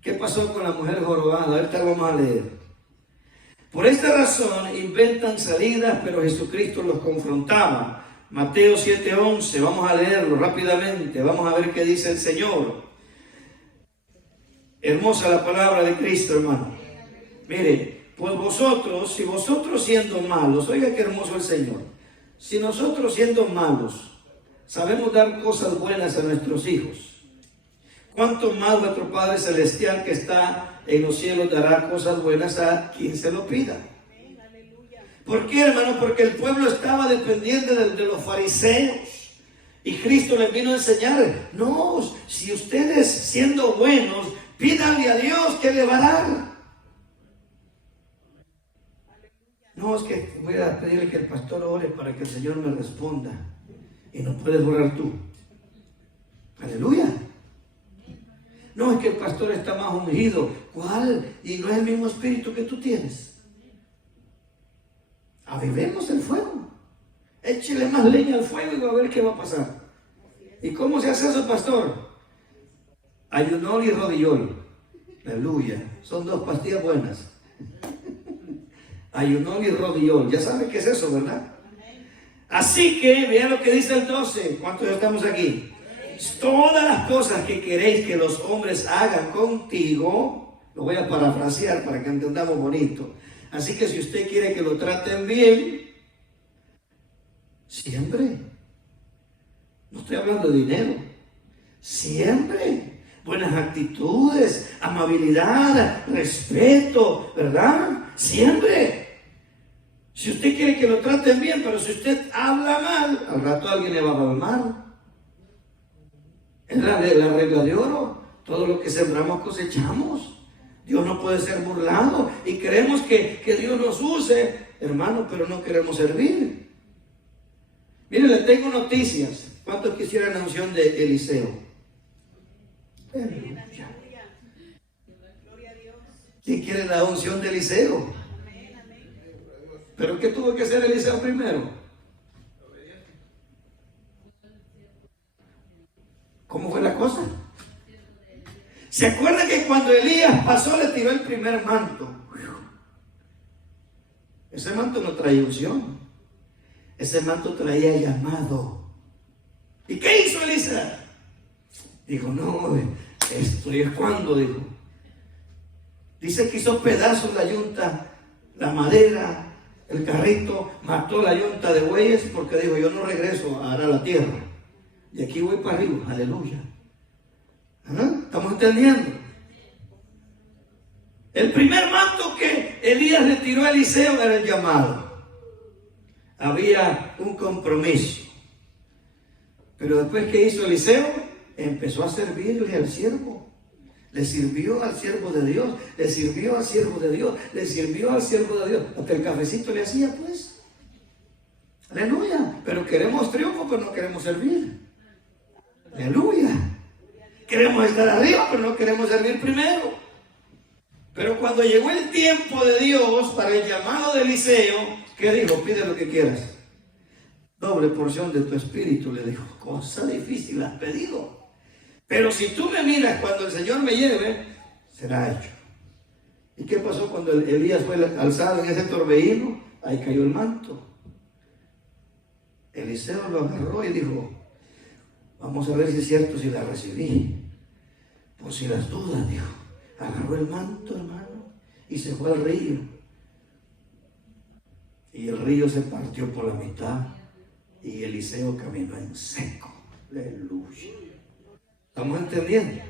¿Qué pasó con la mujer jorobada? Ahorita lo vamos a leer. Por esta razón inventan salidas, pero Jesucristo los confrontaba. Mateo 7:11, vamos a leerlo rápidamente, vamos a ver qué dice el Señor. Hermosa la palabra de Cristo, hermano. Mire, pues vosotros, si vosotros siendo malos, oiga qué hermoso el Señor, si nosotros siendo malos sabemos dar cosas buenas a nuestros hijos, ¿cuánto más vuestro Padre Celestial que está en los cielos dará cosas buenas a quien se lo pida? ¿Por qué, hermano? Porque el pueblo estaba dependiendo de los fariseos. Y Cristo les vino a enseñar, no, si ustedes siendo buenos, pídanle a Dios que le va a dar. No, es que voy a pedirle que el pastor ore para que el Señor me responda. Y no puedes orar tú. Aleluya. No, es que el pastor está más ungido. ¿Cuál? Y no es el mismo espíritu que tú tienes. Avivemos el fuego. Échele más leña al fuego y va a ver qué va a pasar. ¿Y cómo se hace eso, pastor? Ayunol y rodillol. Aleluya. Son dos pastillas buenas. Ayunol y rodillol. Ya saben qué es eso, ¿verdad? Así que, vean lo que dice el 12. ¿Cuántos estamos aquí? Todas las cosas que queréis que los hombres hagan contigo, lo voy a parafrasear para que entendamos bonito. Así que si usted quiere que lo traten bien, siempre. No estoy hablando de dinero. Siempre. Buenas actitudes, amabilidad, respeto, ¿verdad? Siempre. Si usted quiere que lo traten bien, pero si usted habla mal, al rato alguien le va a hablar mal. Es la regla de oro. Todo lo que sembramos cosechamos. Dios no puede ser burlado. Y queremos que Dios nos use, hermano, pero no queremos servir. Mire, le tengo noticias. ¿Cuántos quisieran la unción de Eliseo? ¿Quién quiere la unción de Eliseo? ¿Pero qué tuvo que hacer Eliseo primero? cosa. ¿Se acuerda que cuando Elías pasó le tiró el primer manto? Ese manto no traía unción. Ese manto traía llamado. ¿Y qué hizo Elías? Dijo, no, esto es cuando, dijo. Dice que hizo pedazos la yunta, la madera, el carrito, mató la yunta de bueyes porque dijo, yo no regreso a la tierra. De aquí voy para arriba, aleluya. ¿Ah? ¿Estamos entendiendo? El primer manto que Elías le tiró a Eliseo era el llamado. Había un compromiso. Pero después, ¿qué hizo Eliseo? Empezó a servirle al siervo. Le sirvió al siervo de Dios, le sirvió al siervo de Dios, le sirvió al siervo de Dios. Hasta el cafecito le hacía, pues. Aleluya. Pero queremos triunfo, pero no queremos servir. Aleluya. Queremos estar arriba, pero no queremos servir primero. Pero cuando llegó el tiempo de Dios para el llamado de Eliseo, ¿qué dijo? Pide lo que quieras. Doble porción de tu espíritu, le dijo. Cosa difícil has pedido. Pero si tú me miras cuando el Señor me lleve, será hecho. ¿Y qué pasó cuando Elías fue alzado en ese torbellino? Ahí cayó el manto. Eliseo lo agarró y dijo, vamos a ver si es cierto si la recibí. Por si las dudas, dijo. Agarró el manto, hermano, y se fue al río. Y el río se partió por la mitad. Y Eliseo caminó en seco. Aleluya. ¿Estamos entendiendo?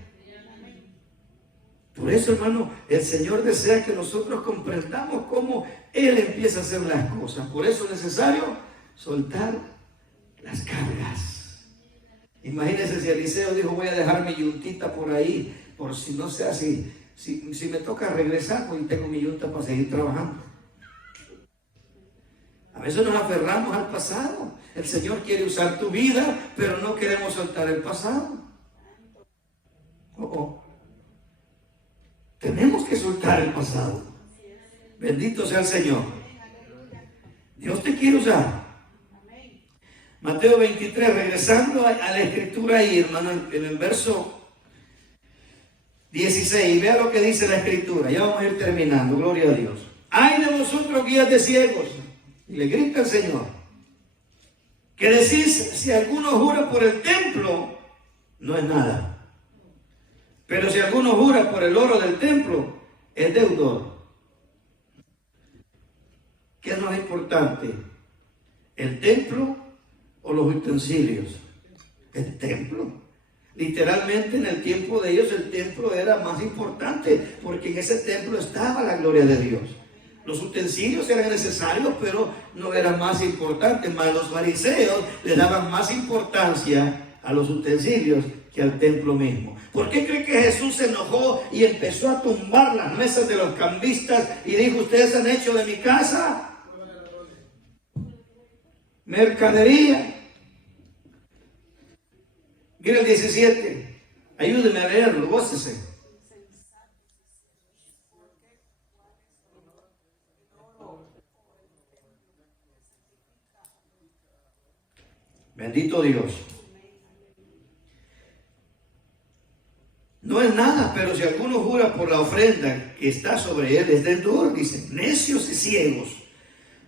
Por eso, hermano, el Señor desea que nosotros comprendamos cómo Él empieza a hacer las cosas. Por eso es necesario soltar las cargas. Imagínense si Eliseo dijo, voy a dejar mi yuntita por ahí, por si no sé, si me toca regresar, pues tengo mi yunta para seguir trabajando. A veces nos aferramos al pasado. El Señor quiere usar tu vida, pero no queremos soltar el pasado. Tenemos que soltar el pasado. Bendito sea el Señor. Dios te quiere usar. Mateo 23, regresando a la escritura ahí, hermano, en el verso 16, vea lo que dice la escritura. Ya vamos a ir terminando, gloria a Dios. Ay de vosotros, guías de ciegos, y le grita el Señor, que decís, si alguno jura por el templo, no es nada. Pero si alguno jura por el oro del templo, es deudor. ¿Qué es más importante? ¿El templo o los utensilios? El templo. Literalmente en el tiempo de ellos el templo era más importante, porque en ese templo estaba la gloria de Dios. Los utensilios eran necesarios, pero no eran más importantes. Más los fariseos le daban más importancia a los utensilios que al templo mismo. ¿Por qué cree que Jesús se enojó y empezó a tumbar las mesas de los cambistas y dijo, ustedes han hecho de mi casa mercadería? Mira el 17, ayúdeme a leerlo, gócese. Bendito Dios. No es nada, pero si alguno jura por la ofrenda que está sobre él, es deudor, dice, necios y ciegos.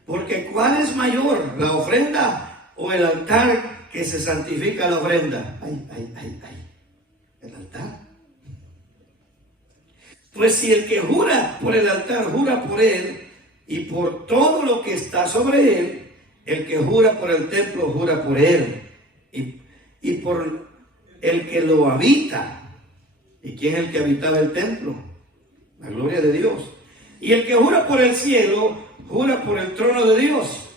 Porque ¿cuál es mayor, la ofrenda o el altar que se santifica la ofrenda? Ay, el altar. Pues si el que jura por el altar, jura por él y por todo lo que está sobre él, el que jura por el templo, jura por él y por el que lo habita. ¿Y quién es el que habitaba el templo? La gloria de Dios. Y el que jura por el cielo, jura por el trono de Dios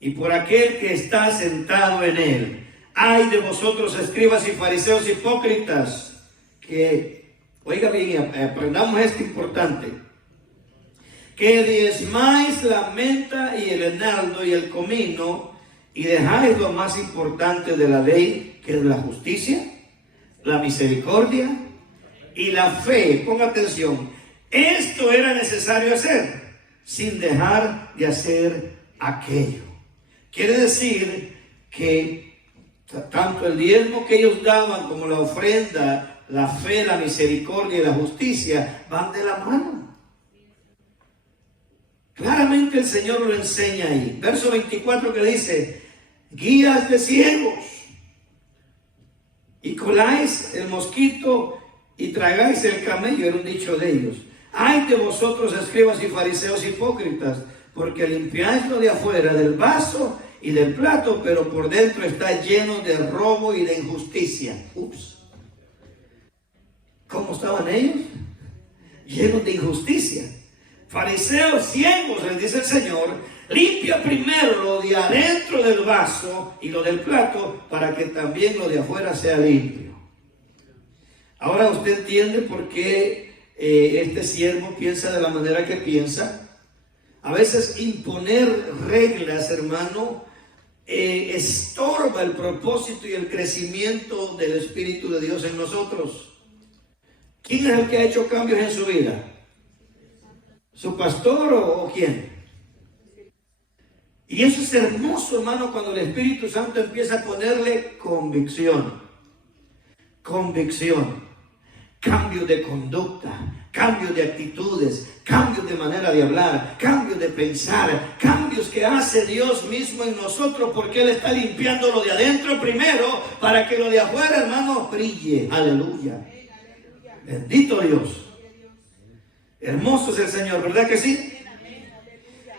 y por aquel que está sentado en él. Ay de vosotros, escribas y fariseos hipócritas, que, oiga bien, aprendamos esto importante, que diezmáis la menta y el enaldo y el comino, y dejáis lo más importante de la ley, que es la justicia, la misericordia y la fe. Ponga atención, esto era necesario hacer sin dejar de hacer aquello. Quiere decir que Tanto el diezmo que ellos daban como la ofrenda, la fe, la misericordia y la justicia van de la mano. Claramente el Señor lo enseña ahí. Verso 24 que dice: guías de ciegos, y coláis el mosquito y tragáis el camello, era un dicho de ellos. Ay de vosotros, escribas y fariseos hipócritas, porque limpiáis lo de afuera del vaso y del plato, pero por dentro está lleno de robo y de injusticia. Ups. ¿Cómo estaban ellos? Llenos de injusticia. Fariseos ciegos, les dice el Señor, limpia primero lo de adentro del vaso y lo del plato, para que también lo de afuera sea limpio. Ahora usted entiende por qué este siervo piensa de la manera que piensa. A veces imponer reglas, hermano, estorba el propósito y el crecimiento del Espíritu de Dios en nosotros. ¿Quién es el que ha hecho cambios en su vida? ¿Su pastor o quién? Y eso es hermoso, hermano, cuando el Espíritu Santo empieza a ponerle convicción. Convicción. Cambio de conducta, cambio de actitudes, cambios de manera de hablar, cambios de pensar, cambios que hace Dios mismo en nosotros, porque Él está limpiando lo de adentro primero para que lo de afuera, hermano, brille. Aleluya. Bendito Dios. Hermoso es el Señor, ¿verdad que sí?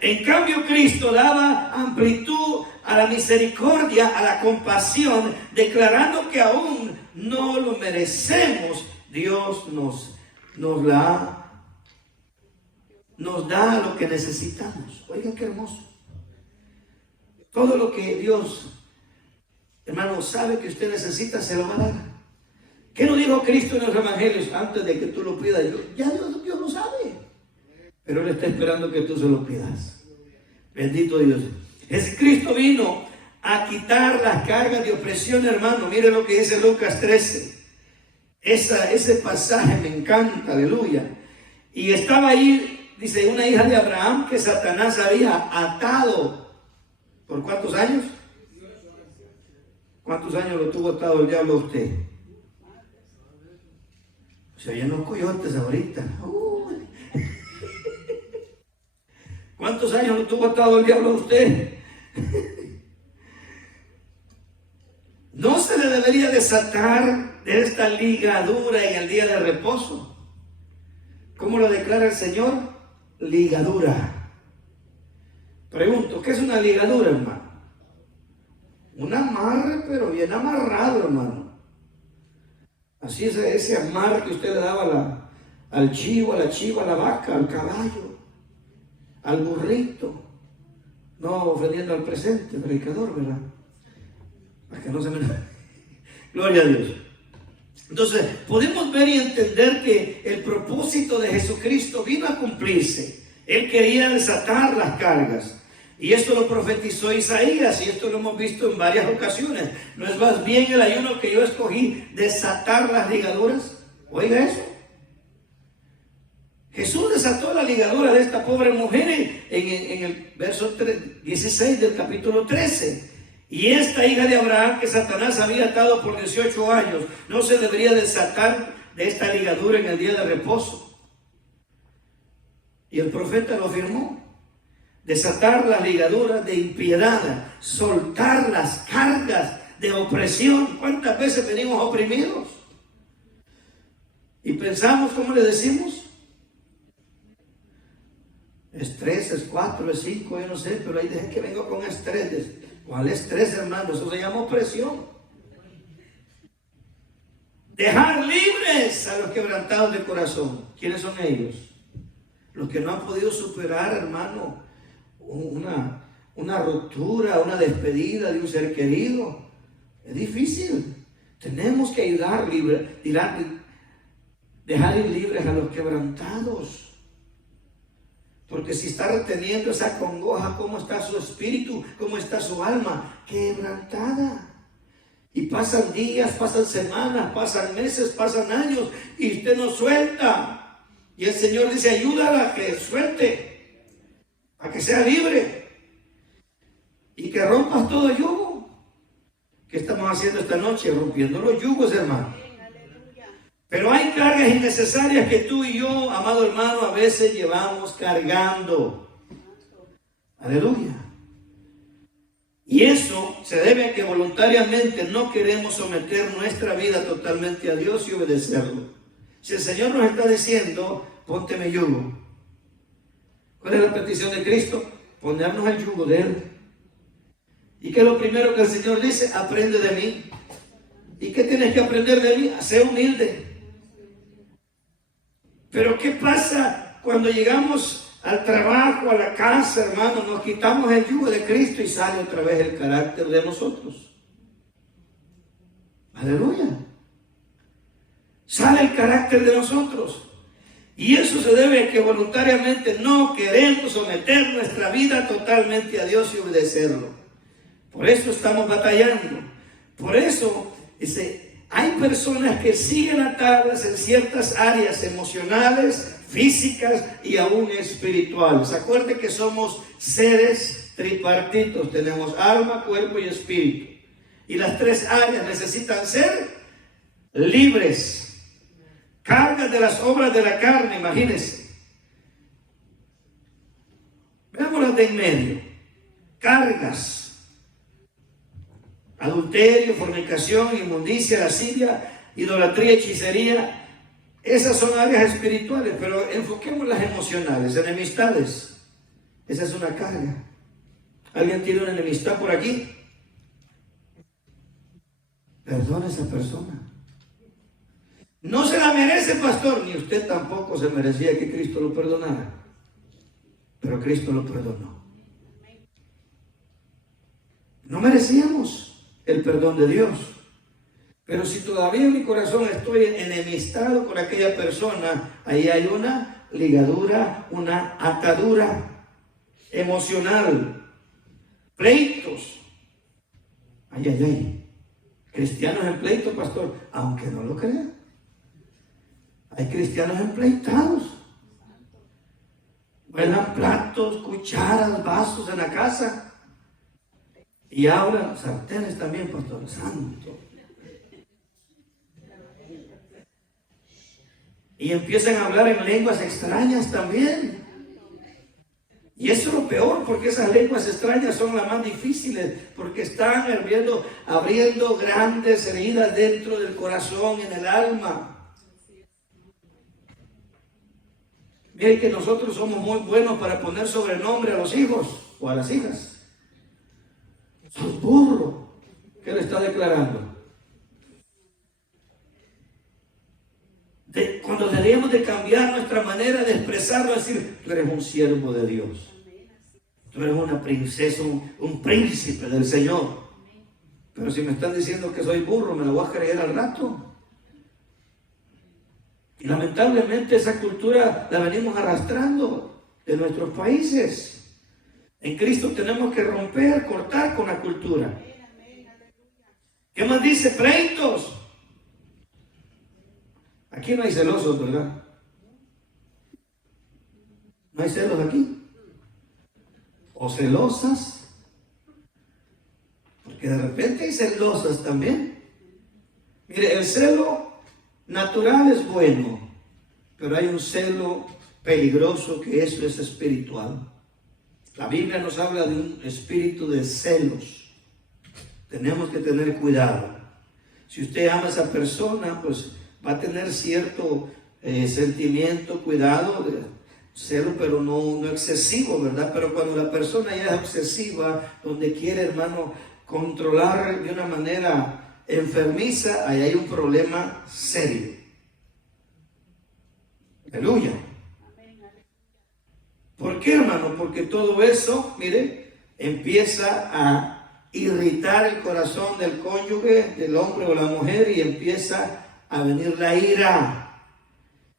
En cambio, Cristo daba amplitud a la misericordia, a la compasión, declarando que aún no lo merecemos. Dios nos da lo que necesitamos. Oigan qué hermoso. Todo lo que Dios, hermano, sabe que usted necesita, se lo va a dar. ¿Qué nos dijo Cristo en los evangelios? Antes de que tú lo pidas, ya Dios lo sabe. Pero Él está esperando que tú se lo pidas. Bendito Dios. Jesucristo vino a quitar las cargas de opresión, hermano. Mire lo que dice Lucas 13. Ese pasaje me encanta, aleluya. Y estaba ahí, dice, una hija de Abraham que Satanás había atado. ¿Por cuántos años? ¿Cuántos años lo tuvo atado el diablo a usted? Se oyen los coyotes ahorita. ¿Cuántos años lo tuvo atado el diablo a usted? No se le debería desatar de esta ligadura en el día de reposo. ¿Cómo lo declara el Señor? Ligadura. Pregunto, ¿qué es una ligadura, hermano? Un amarre, pero bien amarrado, hermano. Así es ese amarre que usted le daba al chivo, a la chiva, a la vaca, al caballo, al burrito. No ofendiendo al presente, predicador, ¿verdad? Para que no se me... Gloria a Dios. Entonces, podemos ver y entender que el propósito de Jesucristo vino a cumplirse. Él quería desatar las cargas. Y esto lo profetizó Isaías, y esto lo hemos visto en varias ocasiones. ¿No es más bien el ayuno que yo escogí, desatar las ligaduras? Oiga eso. Jesús desató la ligadura de esta pobre mujer en el verso 16 del capítulo 13. Y esta hija de Abraham que Satanás había atado por 18 años, no se debería desatar de esta ligadura en el día de reposo. Y el profeta lo afirmó. Desatar las ligaduras de impiedad, soltar las cargas de opresión. ¿Cuántas veces venimos oprimidos? Y pensamos, ¿cómo le decimos? Es 3, es 4, es 5, yo no sé, pero ahí dejé que vengo con estrés. ¿Cuál estrés, hermano? Eso se llama opresión. Dejar libres a los quebrantados de corazón. ¿Quiénes son ellos? Los que no han podido superar, hermano, una ruptura, una despedida de un ser querido. Es difícil. Tenemos que ayudar, dejar ir libres a los quebrantados. Porque si está reteniendo esa congoja, ¿cómo está su espíritu? ¿Cómo está su alma? Quebrantada. Y pasan días, pasan semanas, pasan meses, pasan años, y usted no suelta. Y el Señor dice, ayúdala a que suelte, a que sea libre. Y que rompas todo yugo. ¿Qué estamos haciendo esta noche? Rompiendo los yugos, hermano. Pero hay cargas innecesarias que tú y yo, amado hermano, a veces llevamos cargando. Aleluya. Y eso se debe a que voluntariamente no queremos someter nuestra vida totalmente a Dios y obedecerlo. Si el Señor nos está diciendo, ponte mi yugo. ¿Cuál es la petición de Cristo? Ponernos el yugo de Él. ¿Y qué es lo primero que el Señor dice? Aprende de mí. ¿Y qué tienes que aprender de mí? Sé humilde. Pero ¿qué pasa cuando llegamos al trabajo, a la casa, hermano? Nos quitamos el yugo de Cristo y sale otra vez el carácter de nosotros. Aleluya. Sale el carácter de nosotros. Y eso se debe a que voluntariamente no queremos someter nuestra vida totalmente a Dios y obedecerlo. Por eso estamos batallando. Por eso hay personas que siguen atadas en ciertas áreas emocionales, físicas y aún espirituales. Acuérdense que somos seres tripartitos. Tenemos alma, cuerpo y espíritu. Y las tres áreas necesitan ser libres. Cargas de las obras de la carne, imagínense. Veámoslas de en medio. Cargas. Adulterio, fornicación, inmundicia, lascivia, idolatría, hechicería. Esas son áreas espirituales, pero enfoquemos las emocionales. Enemistades. Esa es una carga. ¿Alguien tiene una enemistad por aquí? Perdone a esa persona. No se la merece, pastor, ni usted tampoco se merecía que Cristo lo perdonara. Pero Cristo lo perdonó. No merecíamos el perdón de Dios. Pero si todavía en mi corazón estoy enemistado con aquella persona, ahí hay una ligadura, una atadura emocional. Pleitos. Ay, ay, ay. Cristianos en pleito, pastor, aunque no lo crean. Hay cristianos empleitados. Vuelan platos, cucharas, vasos en la casa. Y hablan, sartenes también, pastor, santo. Y empiezan a hablar en lenguas extrañas también. Y eso es lo peor, porque esas lenguas extrañas son las más difíciles, porque están abriendo grandes heridas dentro del corazón, en el alma. Miren que nosotros somos muy buenos para poner sobrenombre a los hijos o a las hijas. Sos burro. ¿Qué le está declarando? Cuando deberíamos de cambiar nuestra manera de expresarlo, decir, tú eres un siervo de Dios. Tú eres una princesa, un príncipe del Señor. Pero si me están diciendo que soy burro, me lo voy a creer al rato. Y lamentablemente esa cultura la venimos arrastrando de nuestros países. En Cristo tenemos que romper, cortar con la cultura. ¿Qué más dice? Pleitos. Aquí no hay celosos, ¿verdad? ¿No hay celos aquí? ¿O celosas? Porque de repente hay celosas también. Mire, el celo natural es bueno, pero hay un celo peligroso que eso es espiritual. La Biblia nos habla de un espíritu de celos. Tenemos que tener cuidado. Si usted ama a esa persona, pues va a tener cierto sentimiento, cuidado, de celo, pero no excesivo, ¿verdad? Pero cuando la persona ya es obsesiva, donde quiere, hermano, controlar de una manera enfermiza, ahí hay un problema serio. Aleluya. ¿Por qué, hermano? Porque todo eso, mire, empieza a irritar el corazón del cónyuge, del hombre o la mujer, y empieza a venir la ira.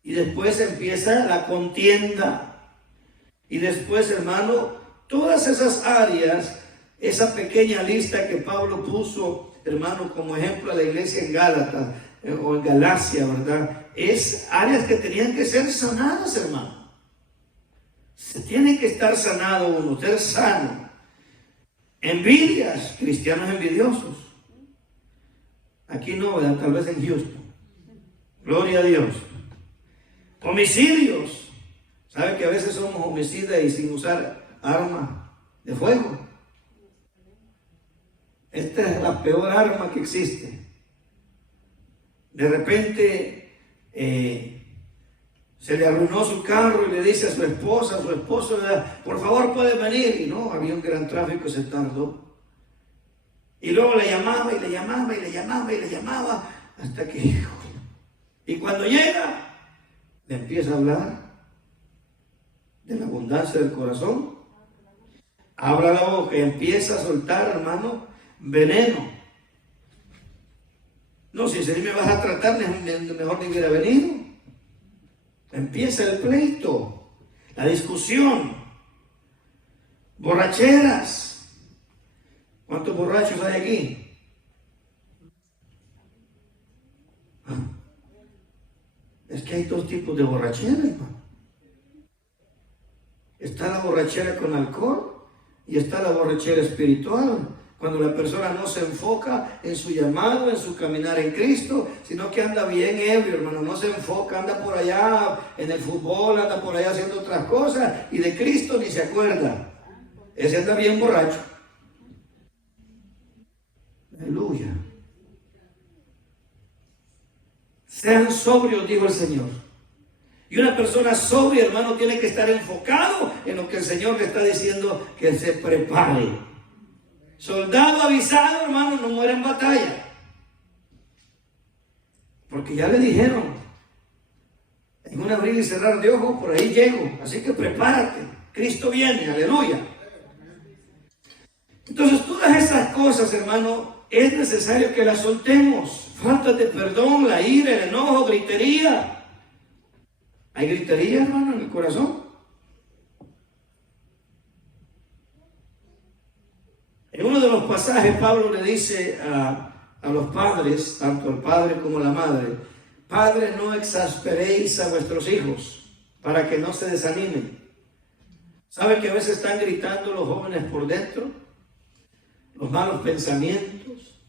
Y después empieza la contienda. Y después, hermano, todas esas áreas, esa pequeña lista que Pablo puso, hermano, como ejemplo a la iglesia en Gálatas o en Galacia, ¿verdad? Es áreas que tenían que ser sanadas, hermano. Se tiene que estar sanado uno, ser sano. Envidias, cristianos envidiosos. Aquí no, ¿verdad? Tal vez en Houston. Gloria a Dios. Homicidios. ¿Sabe que a veces somos homicidas y sin usar arma de fuego? Esta es la peor arma que existe. De repente se le arruinó su carro y le dice a su esposo, por favor puede venir. Y no, había un gran tráfico, se tardó. Y luego le llamaba y le llamaba y le llamaba y le llamaba hasta que, hijo. Y cuando llega, le empieza a hablar de la abundancia del corazón. Abra la boca y empieza a soltar, hermano, veneno. No, si así me vas a tratar, mejor ni hubiera venido. Empieza el pleito, la discusión, borracheras. ¿Cuántos borrachos hay aquí? Es que hay dos tipos de borrachera, hermano. Está la borrachera con alcohol y está la borrachera espiritual. Cuando la persona no se enfoca en su llamado, en su caminar en Cristo, sino que anda bien ebrio, hermano, no se enfoca, anda por allá en el fútbol, anda por allá haciendo otras cosas y de Cristo ni se acuerda. Ese anda bien borracho. Aleluya. Sean sobrios, dijo el Señor. Y una persona sobria, hermano, tiene que estar enfocado en lo que el Señor le está diciendo, que se prepare. Soldado avisado, hermano, no muere en batalla. Porque ya le dijeron, en un abrir y cerrar de ojos, por ahí llego. Así que prepárate, Cristo viene, aleluya. Entonces todas esas cosas, hermano, es necesario que las soltemos. Falta de perdón, la ira, el enojo, gritería. ¿Hay gritería, hermano, en el corazón? En uno de los pasajes Pablo le dice a los padres, tanto al padre como a la madre, padre, no exasperéis a vuestros hijos para que no se desanimen. ¿Sabe que a veces están gritando los jóvenes por dentro? Los malos pensamientos.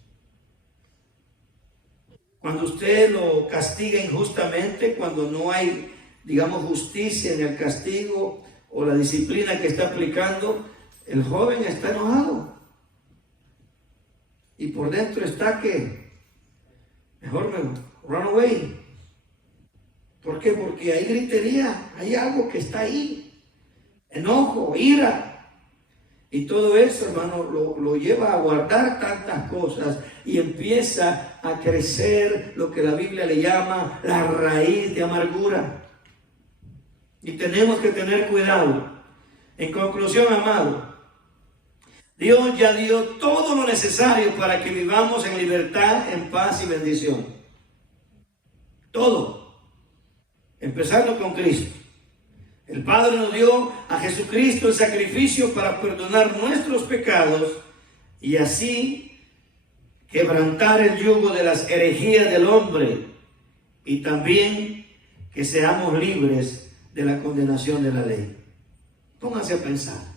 Cuando usted lo castiga injustamente, cuando no hay, digamos, justicia en el castigo o la disciplina que está aplicando, el joven está enojado. Y por dentro está que mejor me run away. ¿Por qué? Porque hay gritería, hay algo que está ahí. Enojo, ira. Y todo eso, hermano, lo lleva a guardar tantas cosas y empieza a crecer lo que la Biblia le llama la raíz de amargura. Y tenemos que tener cuidado. En conclusión, amado, Dios ya dio todo lo necesario para que vivamos en libertad, en paz y bendición. Todo. Empezando con Cristo. El Padre nos dio a Jesucristo el sacrificio para perdonar nuestros pecados y así quebrantar el yugo de las herejías del hombre y también que seamos libres de la condenación de la ley. Pónganse a pensar.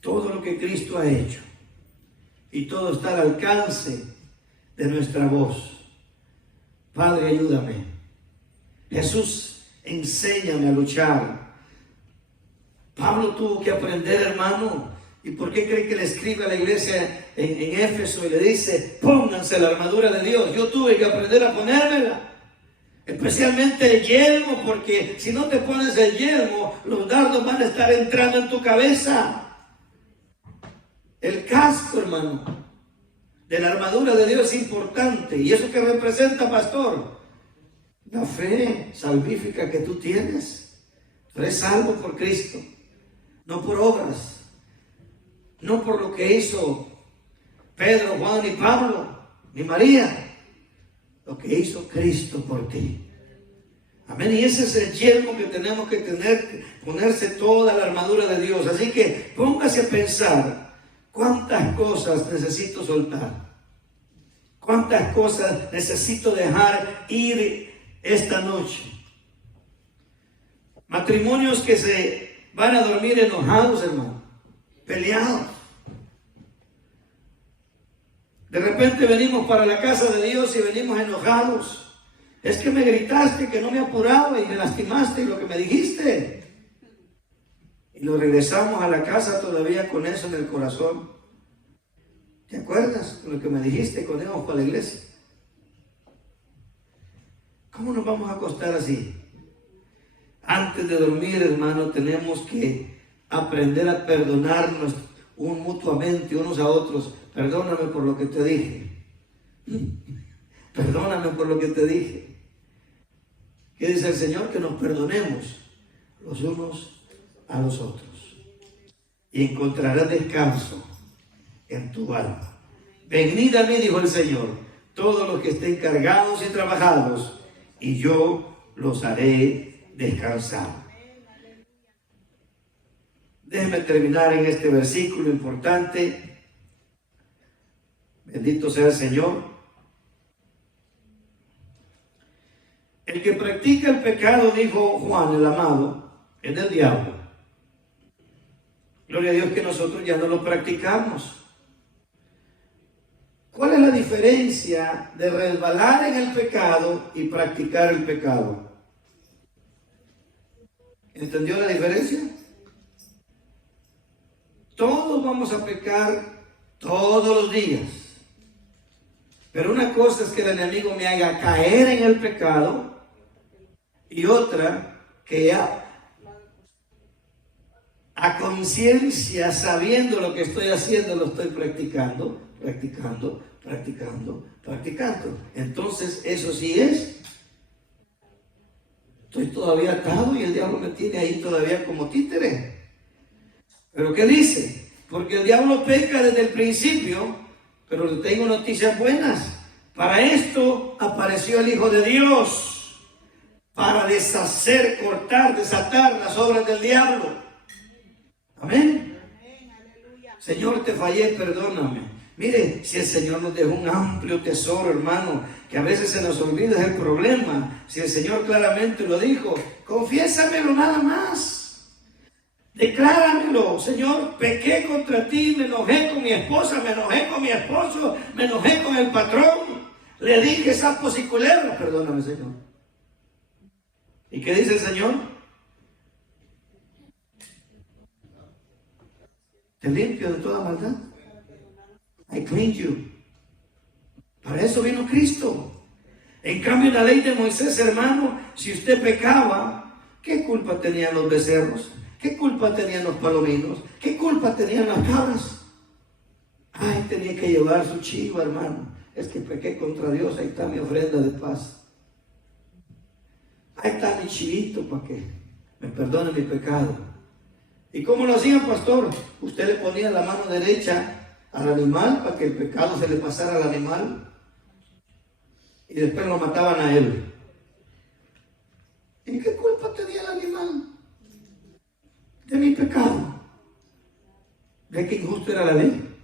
Todo lo que Cristo ha hecho y todo está al alcance de nuestra voz. Padre, ayúdame. Jesús, enséñame a luchar. Pablo tuvo que aprender, hermano. ¿Y por qué cree que le escribe a la iglesia en Éfeso y le dice, pónganse la armadura de Dios? Yo tuve que aprender a ponérmela. Especialmente el yelmo, porque si no te pones el yelmo, los dardos van a estar entrando en tu cabeza. El casco, hermano, de la armadura de Dios es importante. ¿Y eso qué representa, pastor? La fe salvífica que tú tienes. Tú eres salvo por Cristo, no por obras, no por lo que hizo Pedro, Juan, ni Pablo, ni María. Lo que hizo Cristo por ti. Amén. Y ese es el yelmo que tenemos que tener, ponerse toda la armadura de Dios. Así que póngase a pensar. ¿Cuántas cosas necesito soltar? ¿Cuántas cosas necesito dejar ir esta noche? Matrimonios que se van a dormir enojados, hermano, peleados. De repente venimos para la casa de Dios y venimos enojados. Es que me gritaste, que no me apuraba y me lastimaste y lo que me dijiste. Y nos regresamos a la casa todavía con eso en el corazón. ¿Te acuerdas de lo que me dijiste cuando íbamos para la iglesia? ¿Cómo nos vamos a acostar así? Antes de dormir, hermano, tenemos que aprender a perdonarnos mutuamente unos a otros. Perdóname por lo que te dije. Perdóname por lo que te dije. ¿Qué dice el Señor? Que nos perdonemos los unos a los otros. Y encontrarás descanso en tu alma. Venid a mí, dijo el Señor, todos los que estén cargados y trabajados, y yo los haré descansar. Déjeme terminar en este versículo importante. Bendito sea el Señor. El que practica el pecado, dijo Juan el amado, es del diablo. Gloria a Dios que nosotros ya no lo practicamos. ¿Cuál es la diferencia de resbalar en el pecado y practicar el pecado? ¿Entendió la diferencia? Todos vamos a pecar todos los días. Pero una cosa es que el enemigo me haga caer en el pecado y otra que a conciencia, sabiendo lo que estoy haciendo, lo estoy practicando. Entonces, eso sí es. Estoy todavía atado y el diablo me tiene ahí todavía como títere. ¿Pero qué dice? Porque el diablo peca desde el principio, pero le tengo noticias buenas. Para esto apareció el Hijo de Dios, para deshacer, cortar, desatar las obras del diablo. Amén. Señor, te fallé, perdóname. Mire, si el Señor nos dejó un amplio tesoro, hermano, que a veces se nos olvida es el problema. Si el Señor claramente lo dijo, confiésamelo nada más. Decláramelo, Señor, pequé contra ti, me enojé con mi esposa, me enojé con mi esposo, me enojé con el patrón, le dije sapos y culebras, perdóname, Señor. ¿Y qué dice el Señor? Te limpio de toda maldad. I cleanse you. Para eso vino Cristo. En cambio, en la ley de Moisés, hermano, si usted pecaba, ¿qué culpa tenían los becerros? ¿Qué culpa tenían los palominos? ¿Qué culpa tenían las cabras? Ay, tenía que llevar su chivo, hermano. Es que pequé contra Dios, ahí está mi ofrenda de paz. Ahí está mi chivito para que me perdone mi pecado. ¿Y cómo lo hacían, pastor? Usted le ponía la mano derecha al animal para que el pecado se le pasara al animal y después lo mataban a él. ¿Y qué culpa tenía el animal de mi pecado? ¿De qué injusto era la ley?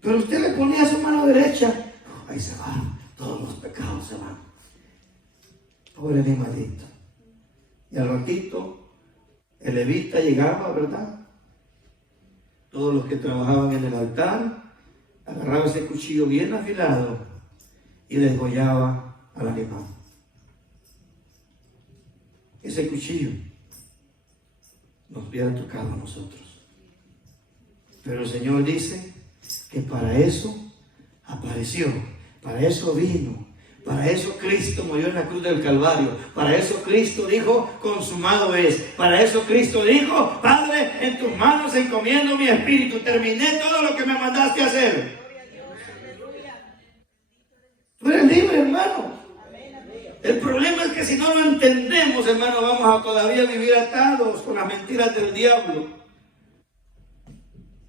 Pero usted le ponía su mano derecha, ahí se van, todos los pecados se van. Pobre animalito. Y al ratito el levita llegaba, ¿verdad? Todos los que trabajaban en el altar agarraba ese cuchillo bien afilado y desgollaba al animal. Ese cuchillo nos hubiera tocado a nosotros. Pero el Señor dice que para eso apareció, para eso vino, para eso Cristo murió en la cruz del Calvario, para eso Cristo dijo, consumado es, para eso Cristo dijo, Padre, en tus manos encomiendo mi espíritu, terminé todo lo que me mandaste a hacer. Tú eres libre, hermano. El problema es que si no lo entendemos, hermano, vamos a todavía vivir atados con las mentiras del diablo.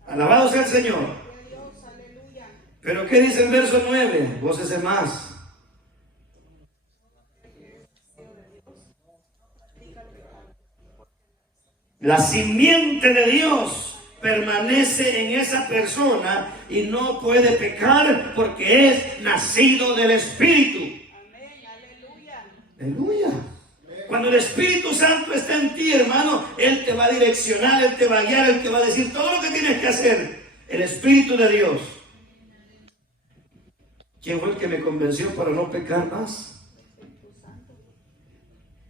Alabado sea el Señor. Pero ¿qué dice el verso 9? Gócese más. La simiente de Dios permanece en esa persona y no puede pecar porque es nacido del Espíritu. Aleluya. Cuando el Espíritu Santo está en ti, hermano, Él te va a direccionar, Él te va a guiar, Él te va a decir todo lo que tienes que hacer. el Espíritu de Dios. ¿Quién fue el que me convenció para no pecar más?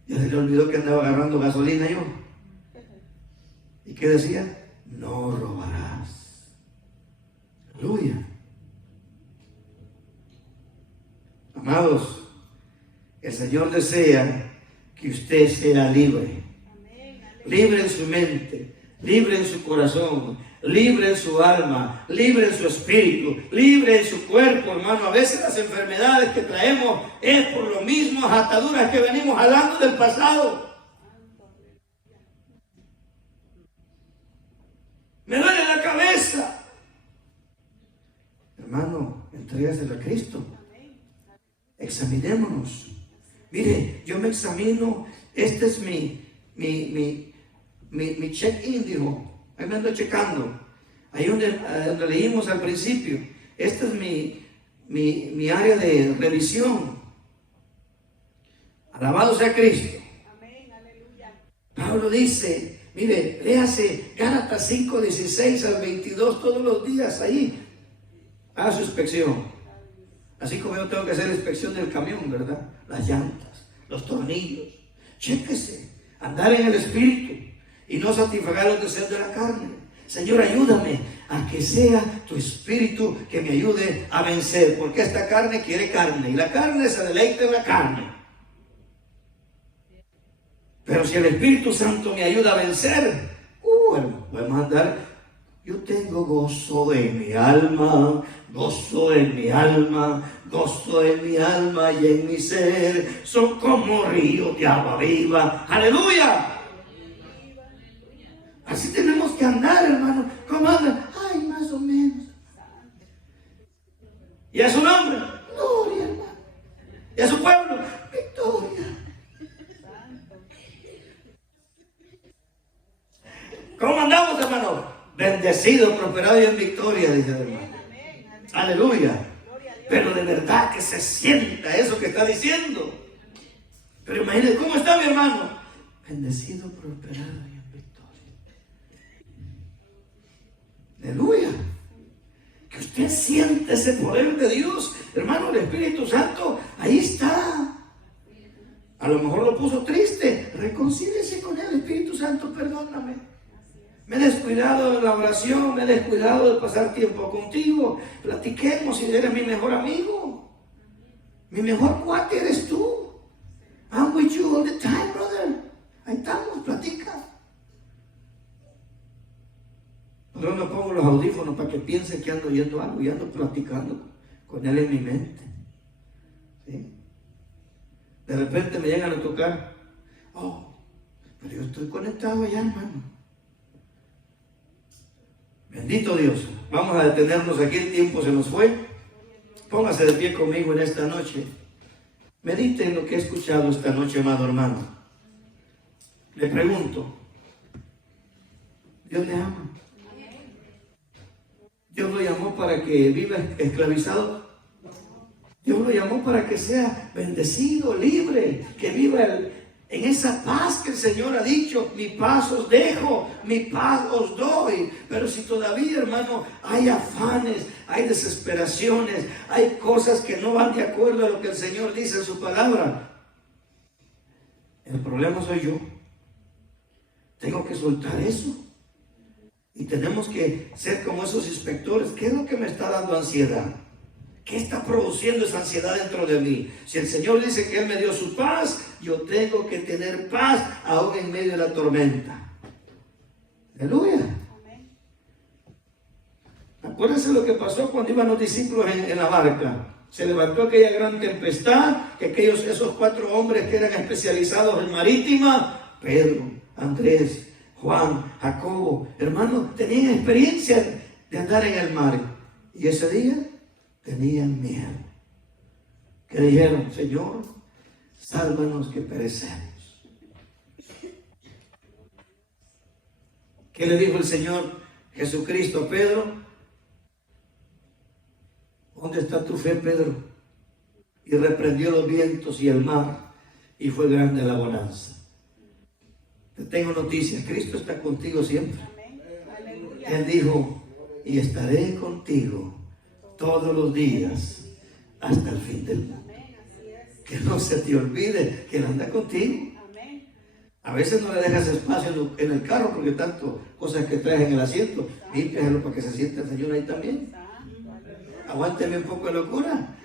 Ya se le olvidó que andaba agarrando gasolina yo. ¿Y qué decía? No robarás. Aleluya. Amados, el Señor desea que usted sea libre. Libre en su mente, libre en su corazón, libre en su alma, libre en su espíritu, libre en su cuerpo, hermano. A veces las enfermedades que traemos es por lo mismo, ataduras que venimos jalando del pasado. Me duele la cabeza. Hermano, entrégasela a Cristo. Examinémonos. Mire, yo me examino. Este es mi check-in, dijo. Ahí me ando checando. Ahí donde leímos al principio. Esta es mi área de revisión. Alabado sea Cristo. Amén, aleluya. Pablo dice, mire, léase Gálatas 5, 16 al 22 todos los días ahí. Haga su inspección. Así como yo tengo que hacer la inspección del camión, ¿verdad? Las llantas, los tornillos. Chéquese. Andar en el Espíritu y no satisfacer los deseos de la carne. Señor, ayúdame a que sea tu Espíritu que me ayude a vencer, porque esta carne quiere carne y la carne se deleita en la carne. Pero si el Espíritu Santo me ayuda a vencer, bueno, podemos andar. Yo tengo gozo en mi alma, gozo en mi alma, gozo en mi alma y en mi ser. Son como ríos de agua viva. ¡Aleluya! Así tenemos que andar, hermano. ¿Cómo andan? Ay, más o menos. ¿Y a su nombre? Gloria, hermano. ¿Y a su pueblo? Victoria. ¿Cómo andamos, hermano? Bendecido, prosperado y en victoria, dice el hermano. Aleluya. Pero de verdad que se sienta eso que está diciendo. Pero imagínate, ¿cómo está mi hermano? Bendecido, prosperado y en victoria. Aleluya. Que usted siente ese poder de Dios. Hermano, el Espíritu Santo, ahí está. A lo mejor lo puso triste. Reconcíliese con el Espíritu Santo, perdóname. Me he descuidado de la oración, me he descuidado de pasar tiempo contigo. Platiquemos si eres mi mejor amigo. Mi mejor cuate eres tú. I'm with you all the time, brother. Ahí estamos, platica. Yo no pongo los audífonos para que piense que ando oyendo algo y ando platicando con él en mi mente. ¿Sí? De repente me llegan a tocar. Oh, pero yo estoy conectado allá, hermano. Bendito Dios. Vamos a detenernos aquí, el tiempo se nos fue. Póngase de pie conmigo en esta noche. Medite en lo que he escuchado esta noche, amado hermano. Le pregunto, Dios le ama. Dios lo llamó para que viva esclavizado. Dios lo llamó para que sea bendecido, libre, que viva en esa paz que el Señor ha dicho. Mi paz os dejo, mi paz os doy. Pero si todavía, hermano, hay afanes, hay desesperaciones, hay cosas que no van de acuerdo a lo que el Señor dice en su palabra, el problema soy yo. Tengo que soltar eso. Y tenemos que ser como esos inspectores. ¿Qué es lo que me está dando ansiedad? ¿Qué está produciendo esa ansiedad dentro de mí? Si el Señor dice que Él me dio su paz, yo tengo que tener paz aún en medio de la tormenta. Aleluya. Acuérdense lo que pasó cuando iban los discípulos en la barca. Se levantó aquella gran tempestad, que esos 4 hombres que eran especializados en marítima, Pedro, Andrés, Juan, Jacobo, hermanos, tenían experiencia de andar en el mar. Y ese día tenían miedo. Que dijeron, Señor, sálvanos que perecemos. ¿Qué le dijo el Señor Jesucristo a Pedro? ¿Dónde está tu fe, Pedro? Y reprendió los vientos y el mar, y fue grande la bonanza. Te tengo noticias, Cristo está contigo siempre. Él dijo, y estaré contigo todos los días hasta el fin del mundo. Que no se te olvide que Él anda contigo. A veces no le dejas espacio en el carro porque tanto cosas que traes en el asiento. Límpialo para que se sienta el Señor ahí también. Aguánteme un poco de locura.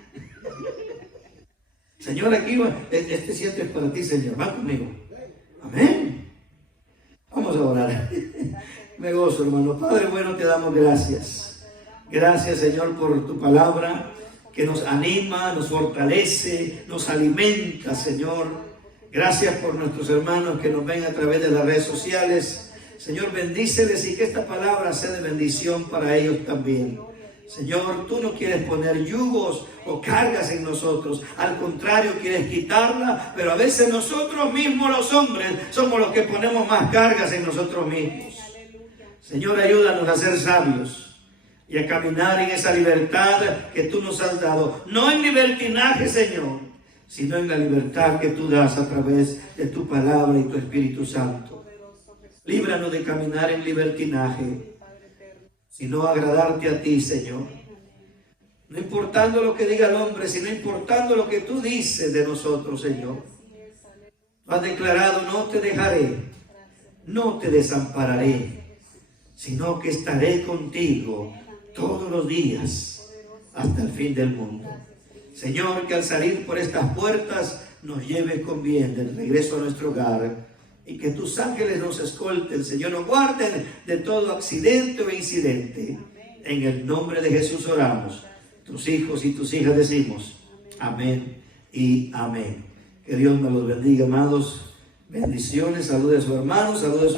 Señor, aquí va, este asiento es para ti, Señor. Va conmigo. Amén. Vamos a orar. Me gozo, hermano. Padre bueno, te damos gracias. Gracias, Señor, por tu palabra que nos anima, nos fortalece, nos alimenta, Señor. Gracias por nuestros hermanos que nos ven a través de las redes sociales. Señor, bendíceles y que esta palabra sea de bendición para ellos también. Señor, tú no quieres poner yugos o cargas en nosotros. Al contrario, quieres quitarla, pero a veces nosotros mismos, los hombres, somos los que ponemos más cargas en nosotros mismos. Señor, ayúdanos a ser sabios y a caminar en esa libertad que tú nos has dado. No en libertinaje, Señor, sino en la libertad que tú das a través de tu palabra y tu Espíritu Santo. Líbranos de caminar en libertinaje, sino agradarte a ti, Señor. No importando lo que diga el hombre, sino importando lo que tú dices de nosotros, Señor. Tú has declarado, no te dejaré, no te desampararé, sino que estaré contigo todos los días hasta el fin del mundo. Señor, que al salir por estas puertas nos lleves con bien de regreso a nuestro hogar y que tus ángeles nos escolten, Señor, nos guarden de todo accidente o incidente. En el nombre de Jesús oramos. Tus hijos y tus hijas decimos amén y amén. Que Dios nos los bendiga, amados. Bendiciones, saludos a su hermano, saludos a su